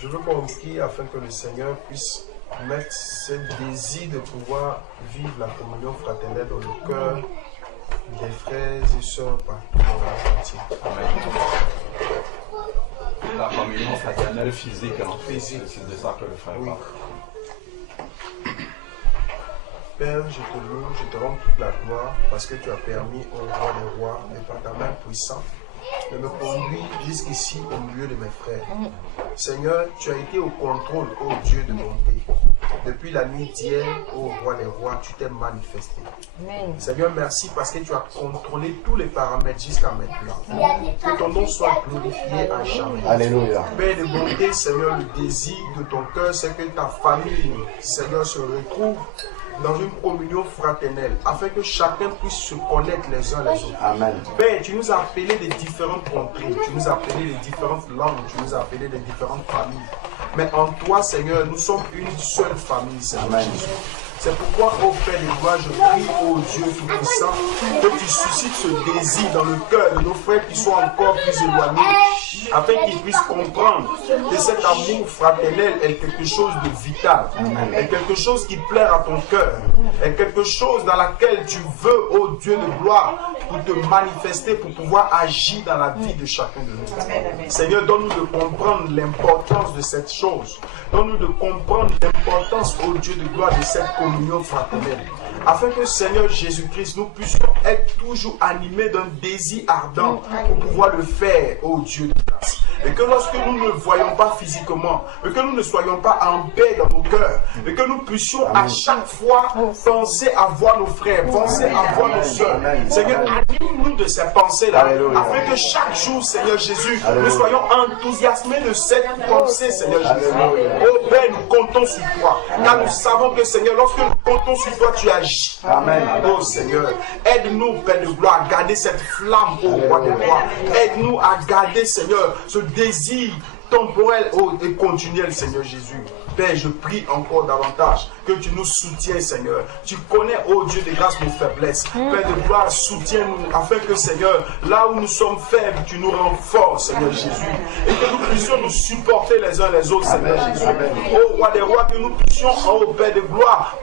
Je veux qu'on prie afin que le Seigneur puisse mettre ce désir de pouvoir vivre la communion fraternelle dans le cœur des frères et sœurs partout dans le entier. Amen. La communion fraternelle physique, hein? Physique. C'est de ça que le frère parle. Père, je te loue, je te rends toute la gloire parce que tu as permis au roi des rois et par ta main puissante de me conduire jusqu'ici au milieu de mes frères. Seigneur, tu as été au contrôle, ô Dieu de bonté. Depuis la nuit d'hier, ô roi des rois, tu t'es manifesté. Amen. Seigneur, merci parce que tu as contrôlé tous les paramètres jusqu'à maintenant. Que ton nom soit glorifié à jamais. Alléluia. Père de bonté, Seigneur, le désir de ton cœur, c'est que ta famille, Seigneur, se retrouve dans une communion fraternelle, afin que chacun puisse se connaître les uns les autres. Amen. Père, tu nous as appelés des différentes contrées, tu nous as appelés des différentes langues, tu nous as appelés des différentes familles. Mais en toi, Seigneur, nous sommes une seule famille, Seigneur. Amen. Jésus. C'est pourquoi, ô Père de gloire, je prie, ô Dieu Tout-Puissant, que tu suscites ce désir dans le cœur de nos frères qui sont encore plus éloignés, afin qu'ils puissent comprendre que cet amour fraternel est quelque chose de vital, est quelque chose qui plaît à ton cœur, est quelque chose dans laquelle tu veux, ô Dieu de gloire, pour te manifester, pour pouvoir agir dans la vie de chacun de nous. Seigneur, donne-nous de comprendre l'importance de cette chose. Donne-nous de comprendre l'importance, ô Dieu de gloire, de cette communion fraternelle. Afin que, Seigneur Jésus-Christ, nous puissions être toujours animés d'un désir ardent pour pouvoir le faire, ô Dieu de grâce. Et que lorsque nous ne voyons pas physiquement, et que nous ne soyons pas en paix dans nos cœurs, et que nous puissions à chaque fois penser à voir nos frères, penser à voir nos soeurs. Seigneur, anime-nous de ces pensées-là, afin que chaque jour, Seigneur Jésus, nous soyons enthousiasmés de cette pensée, Seigneur Jésus. Oh Père, nous comptons sur toi, car nous savons que, Seigneur, lorsque nous comptons sur toi, tu agis. Amen. Oh Seigneur, aide-nous, Père de gloire, à garder cette flamme, ô roi des rois. Aide-nous à garder, Seigneur, ce désir temporel et continuel, Seigneur Jésus. Père, je prie encore davantage que tu nous soutiens, Seigneur. Tu connais, ô Dieu de grâce, nos faiblesses. Père de gloire, soutiens-nous afin que, Seigneur, là où nous sommes faibles, tu nous rends forts, Seigneur Jésus. Et que nous puissions nous supporter les uns les autres, Seigneur Jésus. Ô roi des rois, que nous puissions, ô Père de gloire,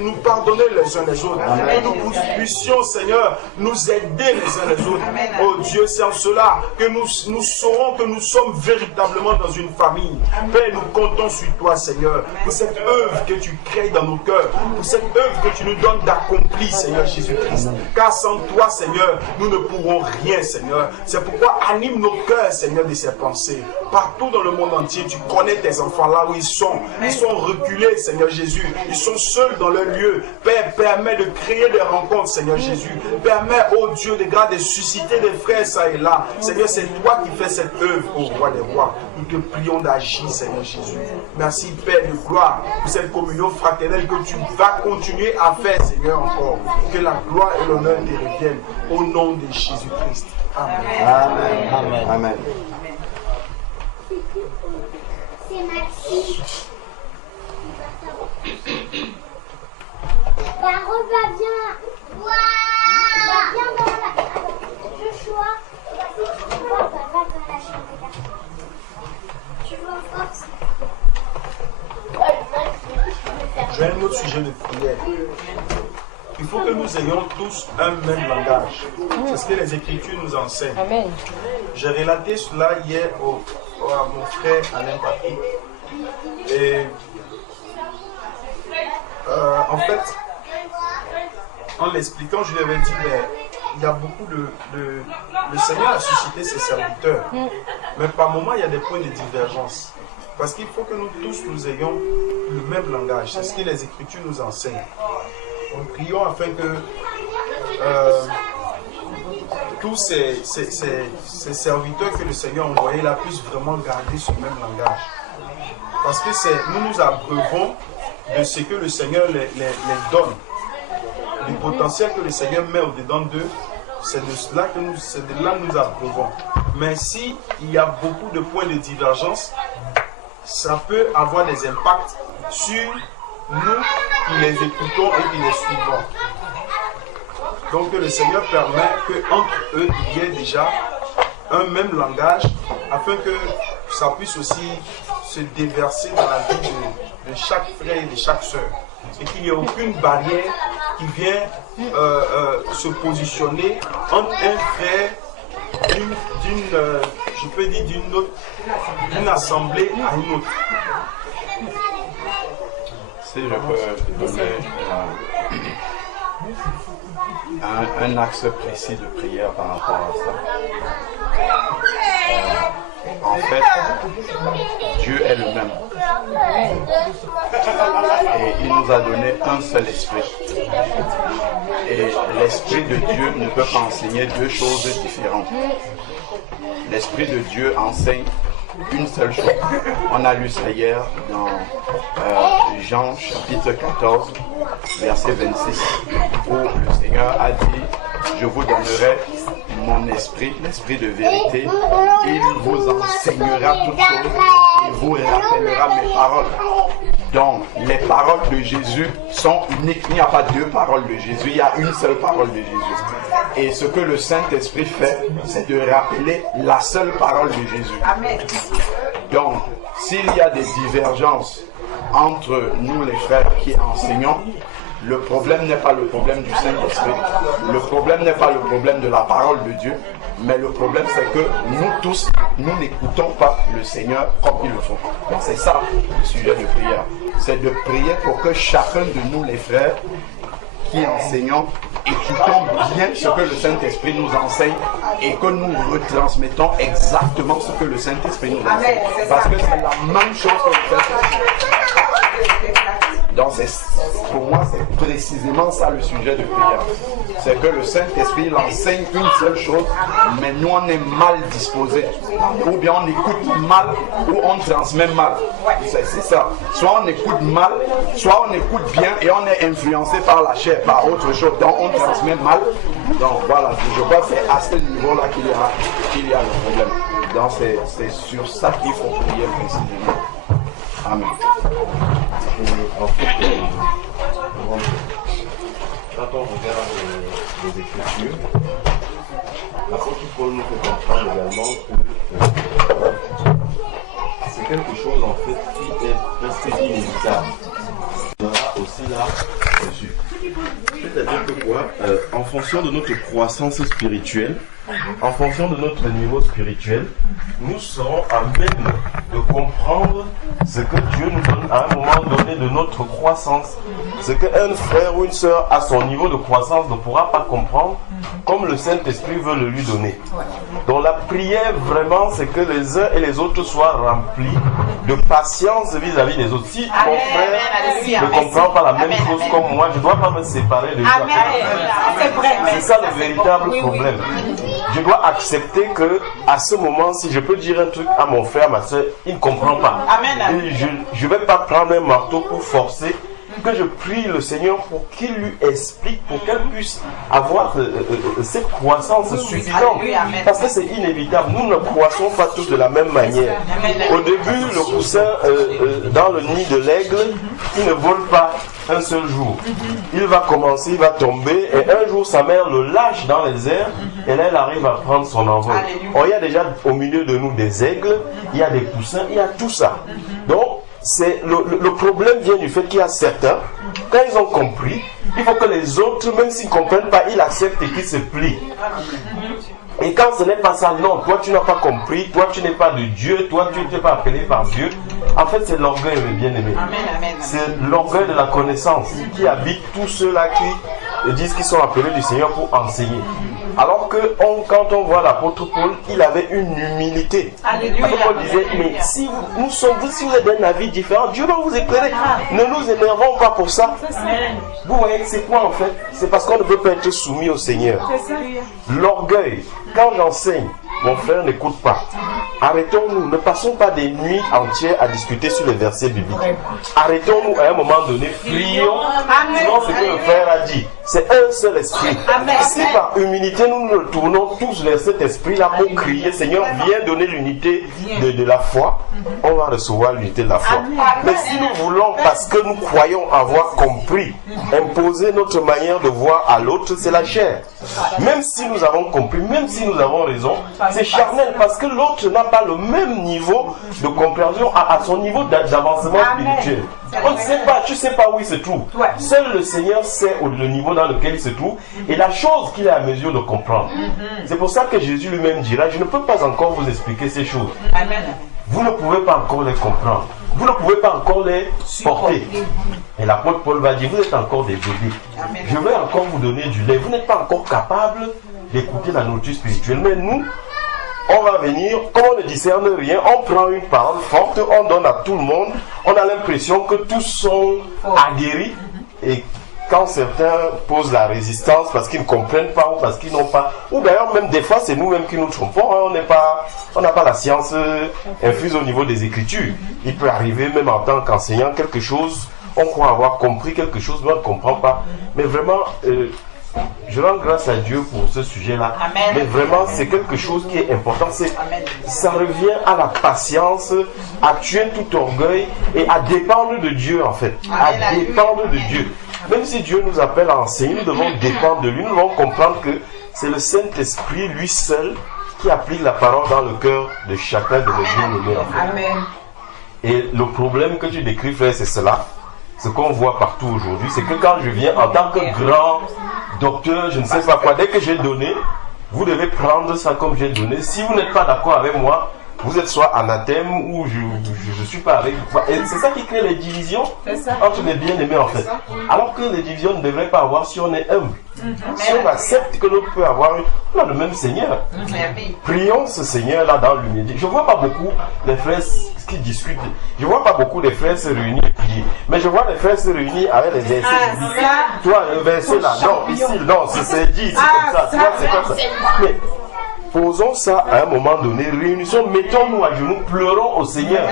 nous pardonner les uns les autres. Que nous puissions, Seigneur, nous aider les uns les autres. Ô Dieu, c'est en cela que nous saurons que nous sommes véritablement dans une famille. Père, nous comptons sur toi, Seigneur, pour cette œuvre que tu crées dans nos cœurs, pour cette œuvre que tu nous donnes d'accomplir, Seigneur Jésus-Christ. Car sans toi, Seigneur, nous ne pourrons rien, Seigneur. C'est pourquoi anime nos cœurs, Seigneur, de ces pensées. Partout dans le monde entier, tu connais tes enfants là où ils sont. Ils sont reculés, Seigneur Jésus. Ils sont seuls dans leur lieu. Père, permets de créer des rencontres, Seigneur Jésus. Permets, ô Dieu de grâce, de susciter des frères ça et là. Seigneur, c'est toi qui fais cette œuvre, ô roi des rois. Nous te prions d'agir, Seigneur Jésus. Merci, Père de gloire, pour cette communion fraternelle que tu vas continuer à faire, Seigneur, encore. Que la gloire et l'honneur te reviennent au nom de Jésus-Christ. Amen. Amen. Amen. Amen. C'est Maxime. Parole va bien. Va bien dans la... Joshua, va dans la chambre. Tu veux en force? J'ai un autre sujet de prière. Il faut que nous ayons tous un même langage. C'est ce que les Écritures nous enseignent. Amen. J'ai relaté cela hier à mon frère Alain Patrick. Et en fait, en l'expliquant, je lui avais dit, mais il y a beaucoup le Seigneur a suscité ses serviteurs. Mais par moments, il y a des points de divergence. Parce qu'il faut que nous tous, nous ayons le même langage. C'est ce que les Écritures nous enseignent. Nous prions afin que tous ces serviteurs que le Seigneur a envoyés là puissent vraiment garder ce même langage. Parce que nous nous abreuvons de ce que le Seigneur les donne. Le potentiel que le Seigneur met au-dedans d'eux, c'est de là que nous abreuvons. Mais s'il y a beaucoup de points de divergence, ça peut avoir des impacts sur nous qui les écoutons et qui les suivons. Donc que le Seigneur permet qu'entre eux, il y ait déjà un même langage afin que ça puisse aussi se déverser dans la vie de chaque frère et de chaque sœur. Et qu'il n'y ait aucune barrière qui vient se positionner entre un frère je peux dire d'une assemblée à une autre. Si je peux donner un axe précis de prière par rapport à ça. En fait, Dieu est le même. Et il nous a donné un seul esprit. Et l'esprit de Dieu ne peut pas enseigner deux choses différentes. L'esprit de Dieu enseigne une seule chose. On a lu ça hier dans Jean chapitre 14, verset 26, où le Seigneur a dit: je vous donnerai mon esprit, l'esprit de vérité. Il vous enseignera toutes choses et vous rappellera mes paroles. Donc, les paroles de Jésus sont uniques. Il n'y a pas deux paroles de Jésus, il y a une seule parole de Jésus. Et ce que le Saint-Esprit fait, c'est de rappeler la seule parole de Jésus. Amen. Donc, s'il y a des divergences entre nous les frères qui enseignons, le problème n'est pas le problème du Saint-Esprit. Le problème n'est pas le problème de la parole de Dieu. Mais le problème, c'est que nous tous, nous n'écoutons pas le Seigneur comme il le faut. Donc c'est ça le sujet de prière. C'est de prier pour que chacun de nous les frères qui enseignons, écoutons bien ce que le Saint-Esprit nous enseigne et que nous retransmettons exactement ce que le Saint-Esprit nous enseigne. Parce que c'est la même chose que le Saint-Esprit. Donc pour moi, c'est précisément ça le sujet de prière. C'est que le Saint-Esprit il enseigne une seule chose, mais nous on est mal disposés. Ou bien on écoute mal, ou on transmet mal. C'est ça. Soit on écoute mal, soit on écoute bien et on est influencé par la chair, par autre chose. Donc on transmet mal. Donc voilà, je crois que c'est à ce niveau-là qu'il y a le problème. Donc c'est sur ça qu'il faut prier précisément. Amen. En fait, quand on regarde les Écritures, l'apôtre Paul nous fait comprendre également que c'est quelque chose en fait qui est presque inévitable. On aura aussi là dessus. C'est-à-dire que quoi, en fonction de notre croissance spirituelle, en fonction de notre niveau spirituel, nous serons à même de comprendre ce que Dieu nous donne à un moment donné de notre croissance. Ce qu'un frère ou une sœur à son niveau de croissance ne pourra pas comprendre, comme le Saint-Esprit veut le lui donner. Donc la prière vraiment, c'est que les uns et les autres soient remplis de patience vis-à-vis des autres. Si mon frère ne comprend pas la même chose comme moi, je ne dois pas me séparer de lui. C'est ça le véritable problème. Je dois accepter que à ce moment, si je peux dire un truc à mon frère, ma soeur, il ne comprend pas. Et je ne vais pas prendre un marteau pour forcer, que je prie le Seigneur pour qu'il lui explique, pour qu'elle puisse avoir cette croissance suffisante. Parce que c'est inévitable. Nous ne croissons pas tous de la même manière. Au début, le poussin dans le nid de l'aigle, il ne vole pas un seul jour. Il va commencer, il va tomber, et un jour sa mère le lâche dans les airs, et là elle arrive à prendre son envol. Or, il y a déjà au milieu de nous des aigles, il y a des poussins, il y a tout ça. Donc, le problème vient du fait qu'il y a certains, quand ils ont compris, il faut que les autres, même s'ils ne comprennent pas, ils acceptent et qu'ils se plient. Et quand ce n'est pas ça, non, toi tu n'as pas compris, toi tu n'es pas de Dieu, toi tu n'es pas appelé par Dieu. En fait, c'est l'orgueil, mes bien-aimés. C'est l'orgueil de la connaissance qui habite tous ceux-là qui disent qu'ils sont appelés du Seigneur pour enseigner. Alors que quand on voit l'apôtre Paul, il avait une humilité. L'apôtre Paul disait, mais si vous êtes d'un avis différent, Dieu va vous éclairer. Ne nous énervons pas pour ça. Vous voyez, c'est quoi en fait? C'est parce qu'on ne veut pas être soumis au Seigneur. L'orgueil. Quand j'enseigne, mon frère n'écoute pas. Arrêtons-nous, ne passons pas des nuits entières à discuter sur les versets bibliques. Arrêtons-nous à un moment donné, prions, selon ce que le frère a dit. C'est un seul esprit. Si par humilité nous nous retournons tous vers cet esprit-là pour crier, Seigneur, viens donner l'unité de la foi, on va recevoir l'unité de la foi. Mais si nous voulons, parce que nous croyons avoir compris, imposer notre manière de voir à l'autre, c'est la chair. Même si nous avons compris, même si nous avons raison, C'est charnel parce que l'autre n'a pas le même niveau de compréhension à son niveau d'avancement spirituel. On ne sait pas, tu ne sais pas où il se trouve. Seul le Seigneur sait le niveau dans lequel il se trouve et la chose qu'il est à mesure de comprendre. C'est pour ça que Jésus lui-même dira, je ne peux pas encore vous expliquer ces choses. Vous ne pouvez pas encore les comprendre. Vous ne pouvez pas encore les porter. Et l'apôtre Paul va dire, vous êtes encore des bébés. Je vais encore vous donner du lait. Vous n'êtes pas encore capable d'écouter la nourriture spirituelle. Mais nous, on va venir, comme on ne discerne rien, on prend une parole forte, on donne à tout le monde. On a l'impression que tous sont aguerris. Et quand certains posent la résistance parce qu'ils ne comprennent pas ou parce qu'ils n'ont pas, ou d'ailleurs même des fois c'est nous-mêmes qui nous trompons, hein, on n'a pas la science infuse au niveau des Écritures. Il peut arriver même en tant qu'enseignant quelque chose, on croit avoir compris quelque chose, mais on ne comprend pas. Mais vraiment, je rends grâce à Dieu pour ce sujet-là. Mais vraiment, c'est quelque chose qui est important. Ça revient à la patience, à tuer tout orgueil et à dépendre de Dieu en fait. À dépendre de Dieu. Même si Dieu nous appelle à enseigner, nous devons dépendre de lui. Nous devons comprendre que c'est le Saint-Esprit, lui seul, qui applique la parole dans le cœur de chacun de nos bien-aimés. En fait. Et le problème que tu décris, frère, c'est cela. Ce qu'on voit partout aujourd'hui, c'est que quand je viens en tant que grand docteur, je ne sais pas quoi, dès que j'ai donné, vous devez prendre ça comme j'ai donné. Si vous n'êtes pas d'accord avec moi, vous êtes soit anathème ou je ne suis pas avec vous. Et c'est ça qui crée les divisions entre les bien-aimés en fait. Alors que les divisions ne devraient pas avoir si on est humble. Si on accepte que l'autre peut avoir, on a le même Seigneur. Prions ce Seigneur-là dans l'unité. Je ne vois pas beaucoup les frères qui discutent. Je ne vois pas beaucoup de frères se réunir et prier. Mais je vois les frères se réunir avec les versets. Toi, le verset là, non, ici, non, c'est dit, c'est comme ça. Toi, c'est comme ça. Mais posons ça à un moment donné, réunissons, mettons-nous à genoux, pleurons au Seigneur.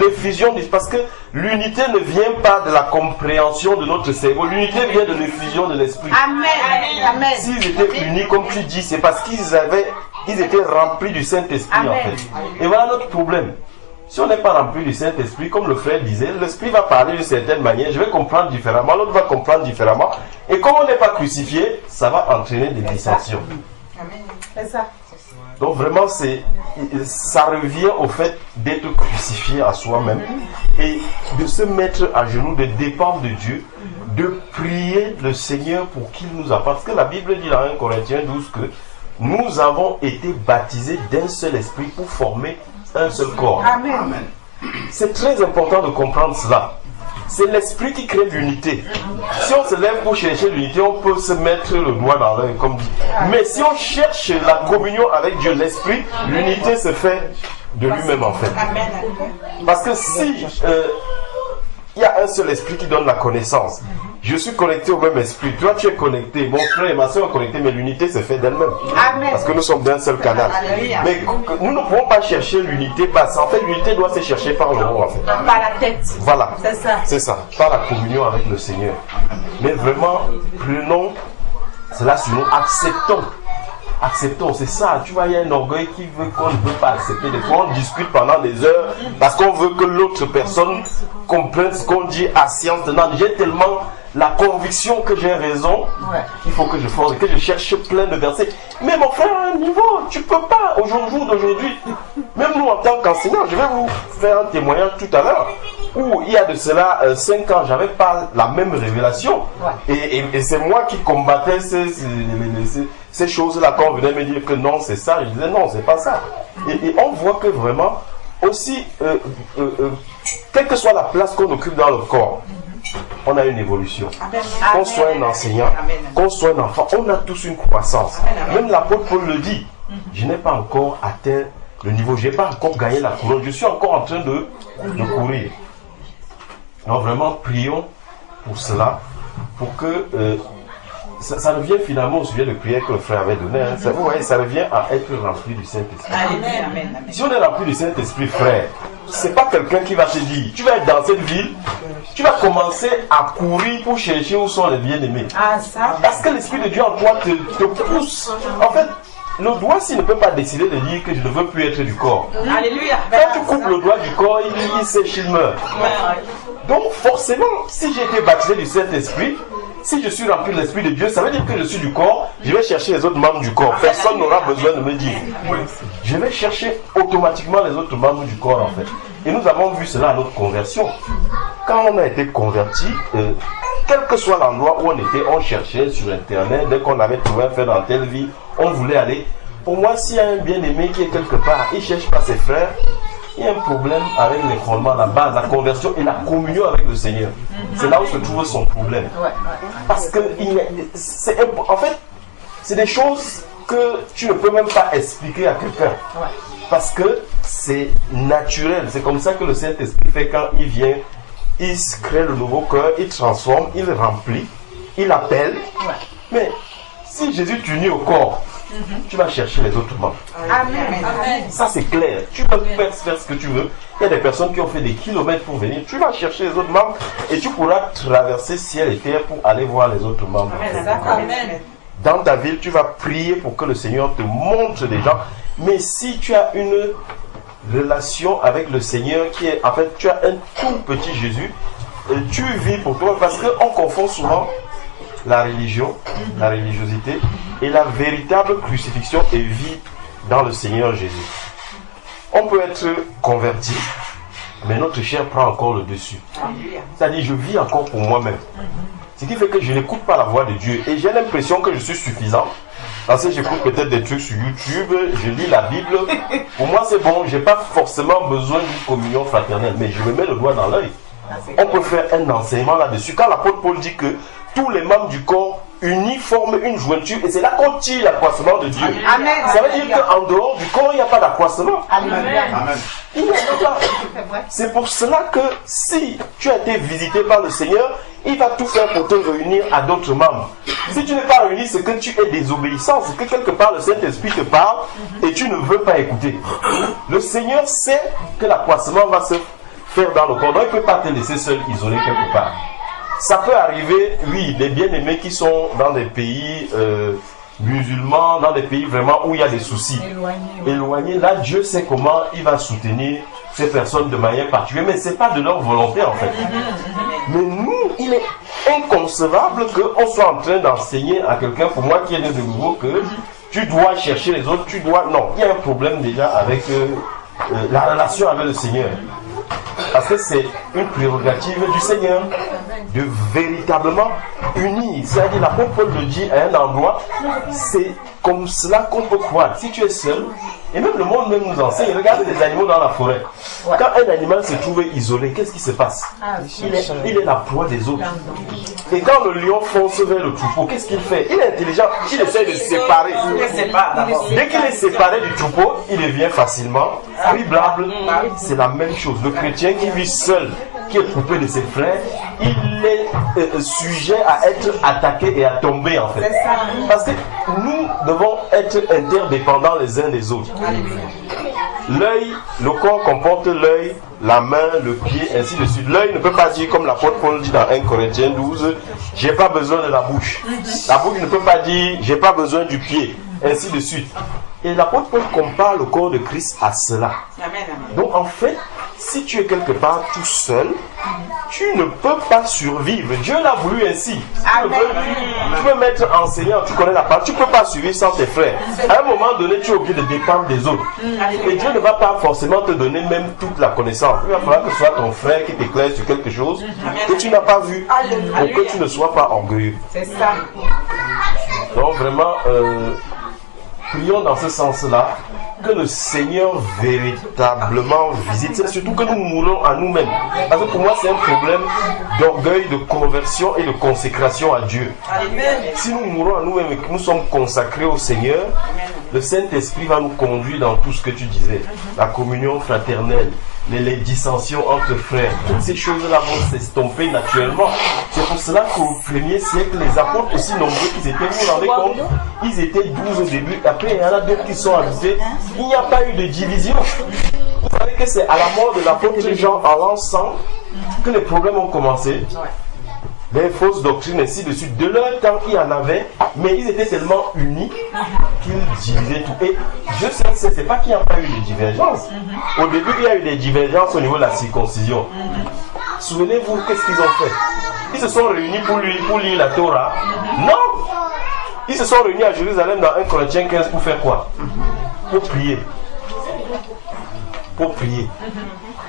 L'effusion, parce que l'unité ne vient pas de la compréhension de notre cerveau, l'unité vient de l'effusion de l'esprit. Amen. S'ils étaient unis, comme tu dis, c'est parce qu'ils étaient remplis du Saint-Esprit en fait. Et voilà notre problème. Si on n'est pas rempli du Saint-Esprit, comme le frère disait, l'Esprit va parler d'une certaine manière, je vais comprendre différemment, l'autre va comprendre différemment. Et comme on n'est pas crucifié, ça va entraîner des dissensions. C'est ça. Donc vraiment, ça revient au fait d'être crucifié à soi-même et de se mettre à genoux, de dépendre de Dieu, de prier le Seigneur pour qu'il nous apporte. Parce que la Bible dit dans 1 Corinthiens 12 que nous avons été baptisés d'un seul esprit pour former un seul corps. Amen. C'est très important de comprendre cela. C'est l'esprit qui crée l'unité. Si on se lève pour chercher l'unité, on peut se mettre le doigt dans l'œil, comme dit. Mais si on cherche la communion avec Dieu, l'esprit, l'unité se fait de lui-même en fait. Parce que si il y a un seul esprit qui donne la connaissance, je suis connecté au même esprit, toi tu es connecté, mon frère et ma soeur sont connectés, mais l'unité se fait d'elle-même. Parce que nous sommes d'un seul canal. Mais nous ne pouvons pas chercher l'unité parce qu'en fait l'unité doit se chercher par le haut en fait. Par la tête. Voilà. C'est ça. Par la communion avec le Seigneur. Mais vraiment, prenons cela sur nous, acceptons, c'est ça. Tu vois, il y a un orgueil qui veut qu'on ne veut pas accepter. Des fois, on discute pendant des heures parce qu'on veut que l'autre personne comprenne ce qu'on dit à science tenante. J'ai tellement la conviction que j'ai raison qu'il faut que je force, que je cherche plein de versets. Mais mon frère, à un niveau, tu ne peux pas, au jour d'aujourd'hui. Même nous, en tant qu'enseignants, je vais vous faire un témoignage tout à l'heure, où il y a de cela 5 ans, je n'avais pas la même révélation. Et c'est moi qui combattais ces choses-là, quand on venait me dire que non, c'est ça, je disais non, c'est pas ça. Et on voit que vraiment, aussi, quelle que soit la place qu'on occupe dans le corps, on a une évolution. Qu'on soit un enseignant, qu'on soit un enfant, on a tous une croissance. Même l'apôtre Paul le dit, je n'ai pas encore atteint le niveau, je n'ai pas encore gagné la couronne, je suis encore en train de courir. Donc vraiment, prions pour cela, pour que ça revient finalement au sujet de prière que le frère avait donné. Hein. Vous voyez, ça revient à être rempli du Saint-Esprit. Si on est rempli du Saint-Esprit, frère, c'est pas quelqu'un qui va te dire, tu vas être dans cette ville, tu vas commencer à courir pour chercher où sont les bien-aimés. Parce que l'Esprit de Dieu en toi te pousse. En fait, le doigt, s'il ne peut pas décider de dire que je ne veux plus être du corps. Alléluia. Quand tu coupes le doigt du corps, il sèche, il meurt. Donc forcément, si j'ai été baptisé du Saint-Esprit, si je suis rempli de l'Esprit de Dieu, ça veut dire que je suis du corps, je vais chercher les autres membres du corps. Personne n'aura besoin de me dire. Je vais chercher automatiquement les autres membres du corps en fait. Et nous avons vu cela à notre conversion. Quand on a été converti, quel que soit l'endroit où on était, on cherchait sur Internet, dès qu'on avait trouvé un frère dans telle vie, on voulait aller. Pour moi, s'il y a un bien-aimé qui est quelque part, il ne cherche pas ses frères, il y a un problème avec les fondements, la base, la conversion et la communion avec le Seigneur. C'est là où se trouve son problème. Parce que, en fait, c'est des choses que tu ne peux même pas expliquer à quelqu'un. Parce que c'est naturel. C'est comme ça que le Saint-Esprit fait quand il vient, il crée le nouveau cœur, il transforme, il remplit, il appelle. Mais si Jésus t'unit au corps, tu vas chercher les autres membres. Amen. Ça c'est clair. Tu peux faire ce que tu veux. Il y a des personnes qui ont fait des kilomètres pour venir. Tu vas chercher les autres membres et tu pourras traverser ciel et terre pour aller voir les autres membres. Amen. Dans ta ville, tu vas prier pour que le Seigneur te montre des gens. Mais si tu as une relation avec le Seigneur qui est, en fait, tu as un tout petit Jésus, tu vis pour toi parce qu'on confond souvent la religion, la religiosité et la véritable crucifixion et vie dans le Seigneur Jésus. On peut être converti, mais notre chair prend encore le dessus. C'est-à-dire, je vis encore pour moi-même. Ce qui fait que je n'écoute pas la voix de Dieu et j'ai l'impression que je suis suffisant. Parce que j'écoute peut-être des trucs sur YouTube, je lis la Bible. Pour moi, c'est bon, je n'ai pas forcément besoin d'une communion fraternelle, mais je me mets le doigt dans l'œil. On peut faire un enseignement là-dessus. Quand l'apôtre Paul dit que tous les membres du corps unis forment une jointure, et c'est là qu'on tire l'accroissement de Dieu. Amen. Ça veut dire qu'en dehors du corps, il n'y a pas d'accroissement. Amen. Il n'y a pas. C'est pour cela que si tu as été visité par le Seigneur, il va tout faire pour te réunir à d'autres membres. Si tu n'es pas réuni, c'est que tu es désobéissant, c'est que quelque part le Saint-Esprit te parle et tu ne veux pas écouter. Le Seigneur sait que l'accroissement va se faire dans le corps, donc il ne peut pas te laisser seul, isolé quelque part. Ça peut arriver, oui, des bien-aimés qui sont dans des pays musulmans, dans des pays vraiment où il y a des soucis. Éloignés. Là, Dieu sait comment il va soutenir ces personnes de manière particulière, mais ce n'est pas de leur volonté en fait. Mais nous, il est inconcevable qu'on soit en train d'enseigner à quelqu'un, pour moi qui est né de nouveau, que tu dois chercher les autres, tu dois... Non, il y a un problème déjà avec la relation avec le Seigneur. Parce que c'est une prérogative du Seigneur de véritablement unir. C'est-à-dire, l'apôtre Paul le dit à un endroit, c'est comme cela qu'on peut croire. Si tu es seul, et même le monde même nous enseigne, regardez les animaux dans la forêt. Quand un animal se trouve isolé, qu'est-ce qui se passe? Il est la proie des autres. Et quand le lion fonce vers le troupeau, qu'est-ce qu'il fait? Il est intelligent, il essaie de se séparer. Dès qu'il est séparé du troupeau, il devient facilement criblable. C'est la même chose. Le chrétien qui vit seul, qui est coupé de ses frères, il est sujet à être attaqué et à tomber en fait. Parce que nous devons être interdépendants les uns des autres. L'œil, le corps comporte l'œil, la main, le pied, ainsi de suite. L'œil ne peut pas dire, comme l'apôtre Paul dit dans 1 Corinthiens 12, j'ai pas besoin de la bouche. La bouche ne peut pas dire, j'ai pas besoin du pied, ainsi de suite. Et l'apôtre Paul compare le corps de Christ à cela. Donc en fait, si tu es quelque part tout seul, tu ne peux pas survivre. Dieu l'a voulu ainsi. Tu peux m'être enseignant, tu connais la parole, tu ne peux pas survivre sans tes frères. À un moment donné, tu es obligé de dépendre des autres. Et Dieu ne va pas forcément te donner même toute la connaissance. Il va falloir que ce soit ton frère qui t'éclaire sur quelque chose que tu n'as pas vu, pour que tu ne sois pas orgueilleux. C'est ça. Donc vraiment, prions dans ce sens-là, que le Seigneur véritablement visite. C'est surtout que nous mourons à nous-mêmes. Parce que pour moi, c'est un problème d'orgueil, de conversion et de consécration à Dieu. Si nous mourons à nous-mêmes et que nous sommes consacrés au Seigneur, le Saint-Esprit va nous conduire dans tout ce que tu disais. La communion fraternelle, les dissensions entre frères, toutes ces choses-là vont s'estomper naturellement. C'est pour cela qu'au 1er siècle, les apôtres, aussi nombreux qu'ils étaient, vous vous rendez compte, ils étaient 12 au début, après il y en a d'autres qui sont ajoutés. Il n'y a pas eu de division. Vous savez que c'est à la mort de l'apôtre Jean en l'ensemble que les problèmes ont commencé. Les fausses doctrines, ainsi de suite. De leur temps, il y en avait, mais ils étaient tellement unis qu'ils divisaient tout. Et je sais que c'est pas qu'il n'y a pas eu de divergence. Au début, il y a eu des divergences au niveau de la circoncision. Souvenez-vous, qu'est-ce qu'ils ont fait? ils se sont réunis pour lire la Torah. Non! Ils se sont réunis à Jérusalem dans 1 Corinthiens 15 pour faire quoi? Pour prier. Pour prier.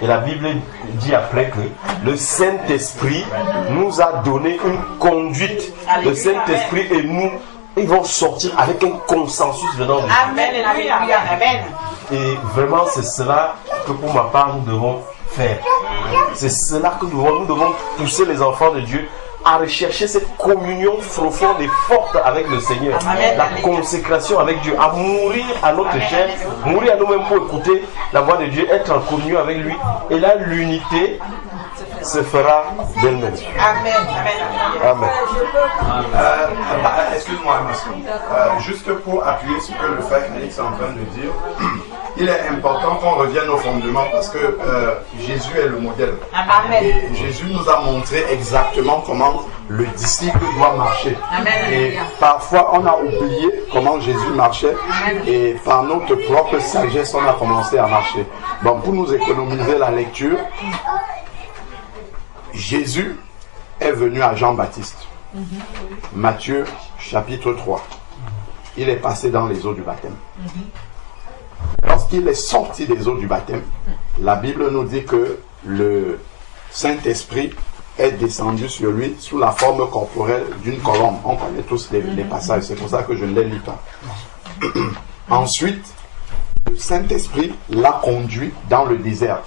Et la Bible dit après que le Saint-Esprit nous a donné une conduite. Le Saint-Esprit et nous, ils vont sortir avec un consensus dedans. Amen. Amen. Et vraiment, c'est cela que pour ma part, nous devons faire. C'est cela que nous devons pousser les enfants de Dieu à rechercher cette communion profonde et forte avec le Seigneur. Amen. La consécration avec Dieu, à mourir à notre chair, mourir à nous-mêmes pour écouter la voix de Dieu, être en communion avec lui. Et là, l'unité se fera d'elle-même. Amen. Amen. Excuse-moi, monsieur. Juste pour appuyer ce que le frère Alex est en train de dire, il est important qu'on revienne au fondement parce que Jésus est le modèle. Amen. Et Jésus nous a montré exactement comment le disciple doit marcher. Amen. Et parfois, on a oublié comment Jésus marchait et par notre propre sagesse, on a commencé à marcher. Bon, pour nous économiser la lecture, Jésus est venu à Jean-Baptiste. Matthieu chapitre 3. Il est passé dans les eaux du baptême. Lorsqu'il est sorti des eaux du baptême, la Bible nous dit que le Saint-Esprit est descendu sur lui sous la forme corporelle d'une colombe. On connaît tous les passages, c'est pour ça que je ne les lis pas. Ensuite, le Saint-Esprit l'a conduit dans le désert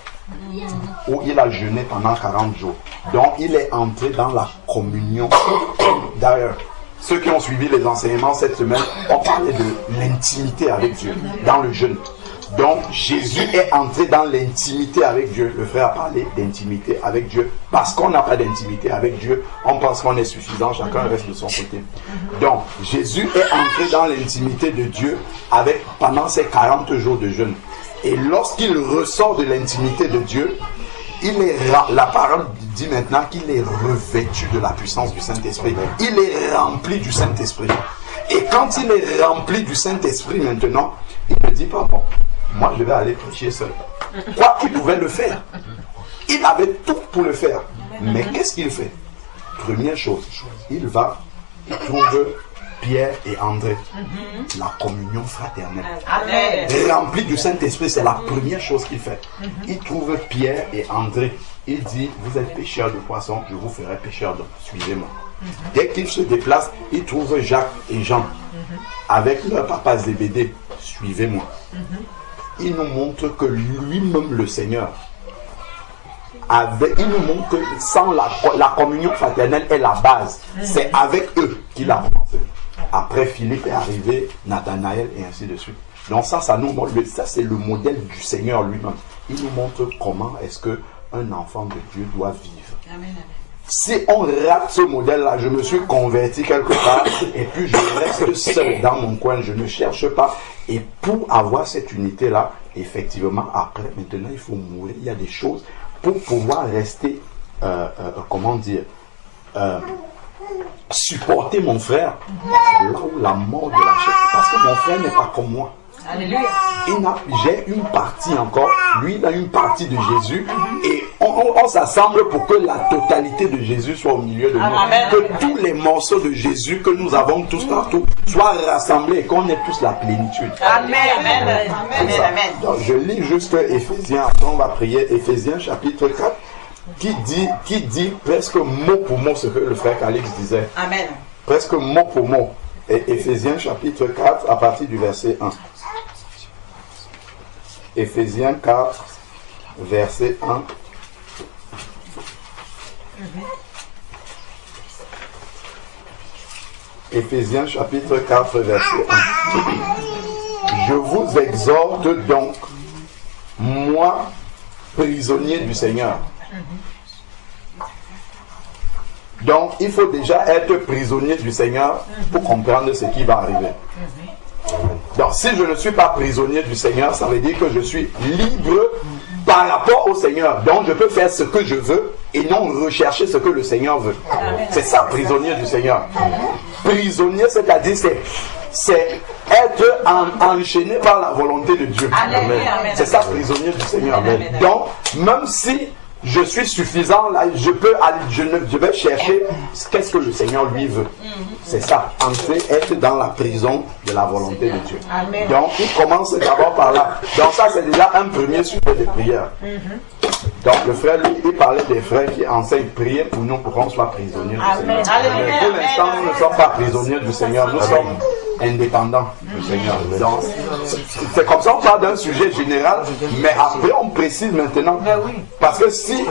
où il a jeûné pendant 40 jours. Donc il est entré dans la communion. D'ailleurs, ceux qui ont suivi les enseignements cette semaine ont parlé de l'intimité avec Dieu dans le jeûne. Donc Jésus est entré dans l'intimité avec Dieu. Le frère a parlé d'intimité avec Dieu. Parce qu'on n'a pas d'intimité avec Dieu, on pense qu'on est suffisant, chacun reste de son côté. Donc Jésus est entré dans l'intimité de Dieu pendant ces 40 jours de jeûne. Et lorsqu'il ressort de l'intimité de Dieu, la parole dit maintenant qu'il est revêtu de la puissance du Saint-Esprit. Il est rempli du Saint-Esprit. Et quand il est rempli du Saint-Esprit maintenant, il ne dit pas, bon, moi je vais aller prêcher seul. Quoi qu'il pouvait le faire. Il avait tout pour le faire. Mais qu'est-ce qu'il fait? Première chose, il trouve Pierre et André, la communion fraternelle. Amen. Rempli du Saint-Esprit, c'est la première chose qu'il fait. Il trouve Pierre et André. Il dit, vous êtes pêcheurs de poissons, je vous ferai pêcheurs d'hommes. Suivez-moi. Dès qu'il se déplace, il trouve Jacques et Jean avec leur papa Zébédée. Suivez-moi. Il nous montre que lui-même, le Seigneur, il nous montre que sans la communion fraternelle est la base. C'est avec eux qu'il a commencé. Après, Philippe est arrivé, Nathanaël et ainsi de suite. Donc ça c'est le modèle du Seigneur lui-même. Il nous montre comment est-ce qu'un enfant de Dieu doit vivre. Amen. Si on rate ce modèle-là, je me suis converti quelque part et puis je reste seul dans mon coin, je ne cherche pas. Et pour avoir cette unité-là, effectivement, après, maintenant, il faut mourir. Il y a des choses pour pouvoir rester, supporter mon frère. C'est là où la mort de la chair. Parce que mon frère n'est pas comme moi. Alléluia. J'ai une partie encore, lui il a une partie de Jésus et on s'assemble pour que la totalité de Jésus soit au milieu de nous. Amen. Que tous les morceaux de Jésus que nous avons tous partout soient rassemblés et qu'on ait tous la plénitude. Amen. Amen. Amen. Amen. Donc, je lis juste Éphésiens, après on va prier, Éphésiens chapitre 4 qui dit presque mot pour mot ce que le frère Calix disait. Amen. Presque mot pour mot. Et Éphésiens chapitre 4 à partir du verset 1. Éphésiens 4, verset 1. Éphésiens chapitre 4, verset 1. Je vous exhorte donc, moi, prisonnier du Seigneur. Donc, il faut déjà être prisonnier du Seigneur pour comprendre ce qui va arriver. Donc, si je ne suis pas prisonnier du Seigneur, ça veut dire que je suis libre par rapport au Seigneur. Donc, je peux faire ce que je veux et non rechercher ce que le Seigneur veut. C'est ça, prisonnier du Seigneur. Prisonnier, c'est-à-dire, c'est être enchaîné par la volonté de Dieu. Amen. C'est ça, prisonnier du Seigneur. Amen. Donc, même si je suis suffisant, là, je peux aller, je vais chercher qu'est-ce que le Seigneur lui veut. C'est ça, entrer, être dans la prison de la volonté de Dieu. Amen. Donc, il commence d'abord par là. Donc ça, c'est déjà un premier sujet de prière. Donc, le frère, lui, il parlait des frères qui enseignent prier pour nous, pour qu'on soit prisonniers du Seigneur. Alléluia. Mais pour l'instant, nous ne sommes pas prisonniers du Seigneur, nous sommes indépendants du Seigneur. Donc, c'est comme ça, on parle d'un sujet général, mais après, on précise maintenant. Parce que si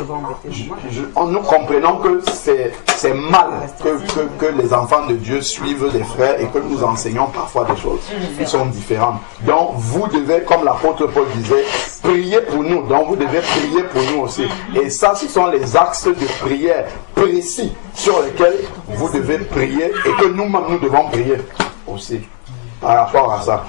nous comprenons que c'est mal que les enfants de Dieu suivent des frères et que nous enseignons parfois des choses qui sont différentes. Donc, vous devez, comme l'apôtre Paul disait, prier pour nous. Donc, vous devez prier pour nous aussi. Et ça, ce sont les axes de prière précis sur lesquels vous devez prier et que nous-mêmes, nous devons prier aussi par rapport à ça.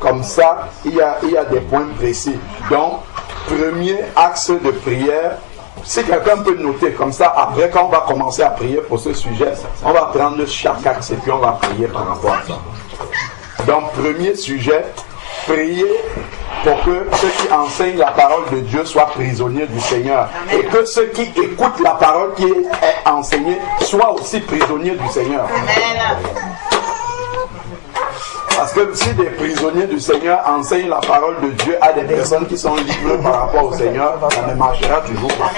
Comme ça, il y a des points précis. Donc, premier axe de prière, si quelqu'un peut noter comme ça, après quand on va commencer à prier pour ce sujet, on va prendre chaque axe et puis on va prier par rapport à ça. Donc, premier sujet, prier pour que ceux qui enseignent la parole de Dieu soient prisonniers du Seigneur. Et que ceux qui écoutent la parole qui est enseignée soient aussi prisonniers du Seigneur. Parce que si des prisonniers du Seigneur enseignent la parole de Dieu à des personnes qui sont libres par rapport au Seigneur, ça ne marchera toujours pas.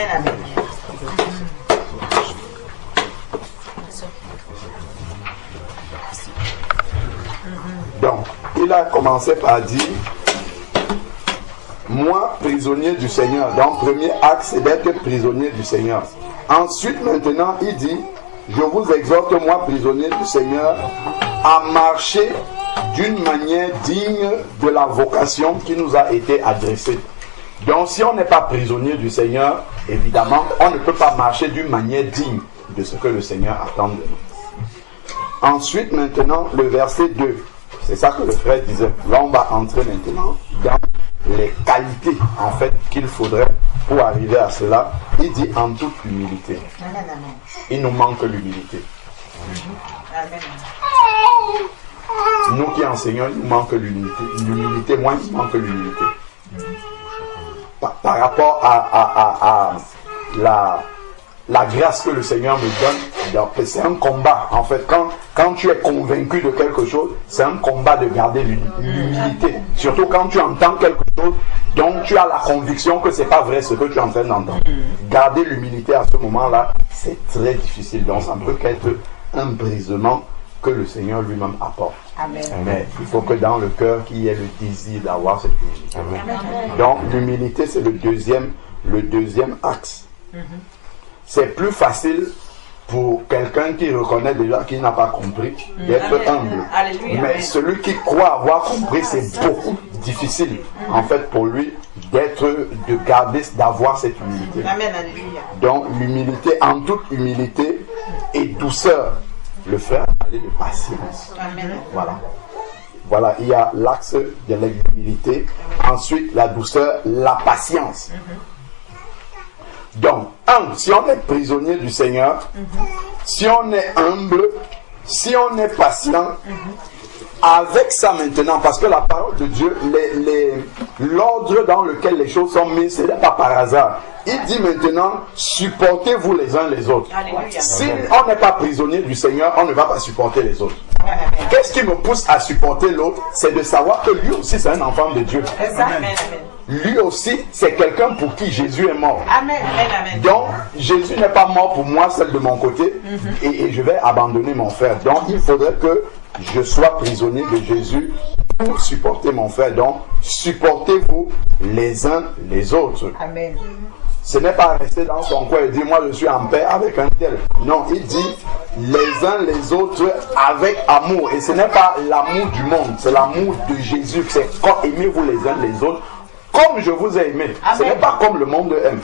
Donc, il a commencé par dire, moi, prisonnier du Seigneur. Donc, premier axe, c'est d'être prisonnier du Seigneur. Ensuite, maintenant, il dit, je vous exhorte, moi, prisonnier du Seigneur, à marcher d'une manière digne de la vocation qui nous a été adressée. Donc, si on n'est pas prisonnier du Seigneur, évidemment, on ne peut pas marcher d'une manière digne de ce que le Seigneur attend de nous. Ensuite, maintenant, le verset 2. C'est ça que le frère disait. Là, on va entrer maintenant dans les qualités, en fait, qu'il faudrait pour arriver à cela. Il dit en toute humilité. Il nous manque l'humilité. Nous qui enseignons, il nous manque l'humilité. L'humilité, moi, il me manque l'humilité. Par rapport à la grâce que le Seigneur me donne, c'est un combat. En fait, quand tu es convaincu de quelque chose, c'est un combat de garder l'humilité. Surtout quand tu entends quelque chose dont tu as la conviction que ce n'est pas vrai ce que tu es en train d'entendre. Garder l'humilité à ce moment-là, c'est très difficile. Donc, ça ne peut qu'être un brisement que le Seigneur lui-même apporte. Amen. Mais il faut que dans le cœur, qu'il y ait le désir d'avoir cette humilité. Amen. Donc, l'humilité, c'est le deuxième axe. C'est plus facile pour quelqu'un qui reconnaît déjà qu'il n'a pas compris d'être humble. Alléluia. Mais celui qui croit avoir compris, c'est beaucoup difficile en fait pour lui d'avoir cette humilité. Amen. Alléluia. Donc l'humilité, en toute humilité et douceur. Le frère a parlé de patience. Amen. Voilà, il y a l'axe de l'humilité, ensuite la douceur, la patience. Donc, si on est prisonnier du Seigneur, si on est humble, si on est patient, avec ça maintenant, parce que la parole de Dieu, l'ordre dans lequel les choses sont mises, ce n'est pas par hasard. Il dit maintenant, supportez-vous les uns les autres. Alléluia. Si on n'est pas prisonnier du Seigneur, on ne va pas supporter les autres. Qu'est-ce qui me pousse à supporter l'autre? C'est de savoir que lui aussi, c'est un enfant de Dieu. Amen. Lui aussi, c'est quelqu'un pour qui Jésus est mort. Amen. Amen. Donc, Jésus n'est pas mort pour moi, seul de mon côté, et je vais abandonner mon frère. Donc, il faudrait que je sois prisonnier de Jésus pour supporter mon frère. Donc, supportez-vous les uns les autres. Amen. Ce n'est pas rester dans son coin et dire moi je suis en paix avec un tel. Non, il dit les uns les autres avec amour. Et ce n'est pas l'amour du monde, c'est l'amour de Jésus. C'est quand aimez-vous les uns les autres comme je vous ai aimé. Amen. Ce n'est pas comme le monde aime.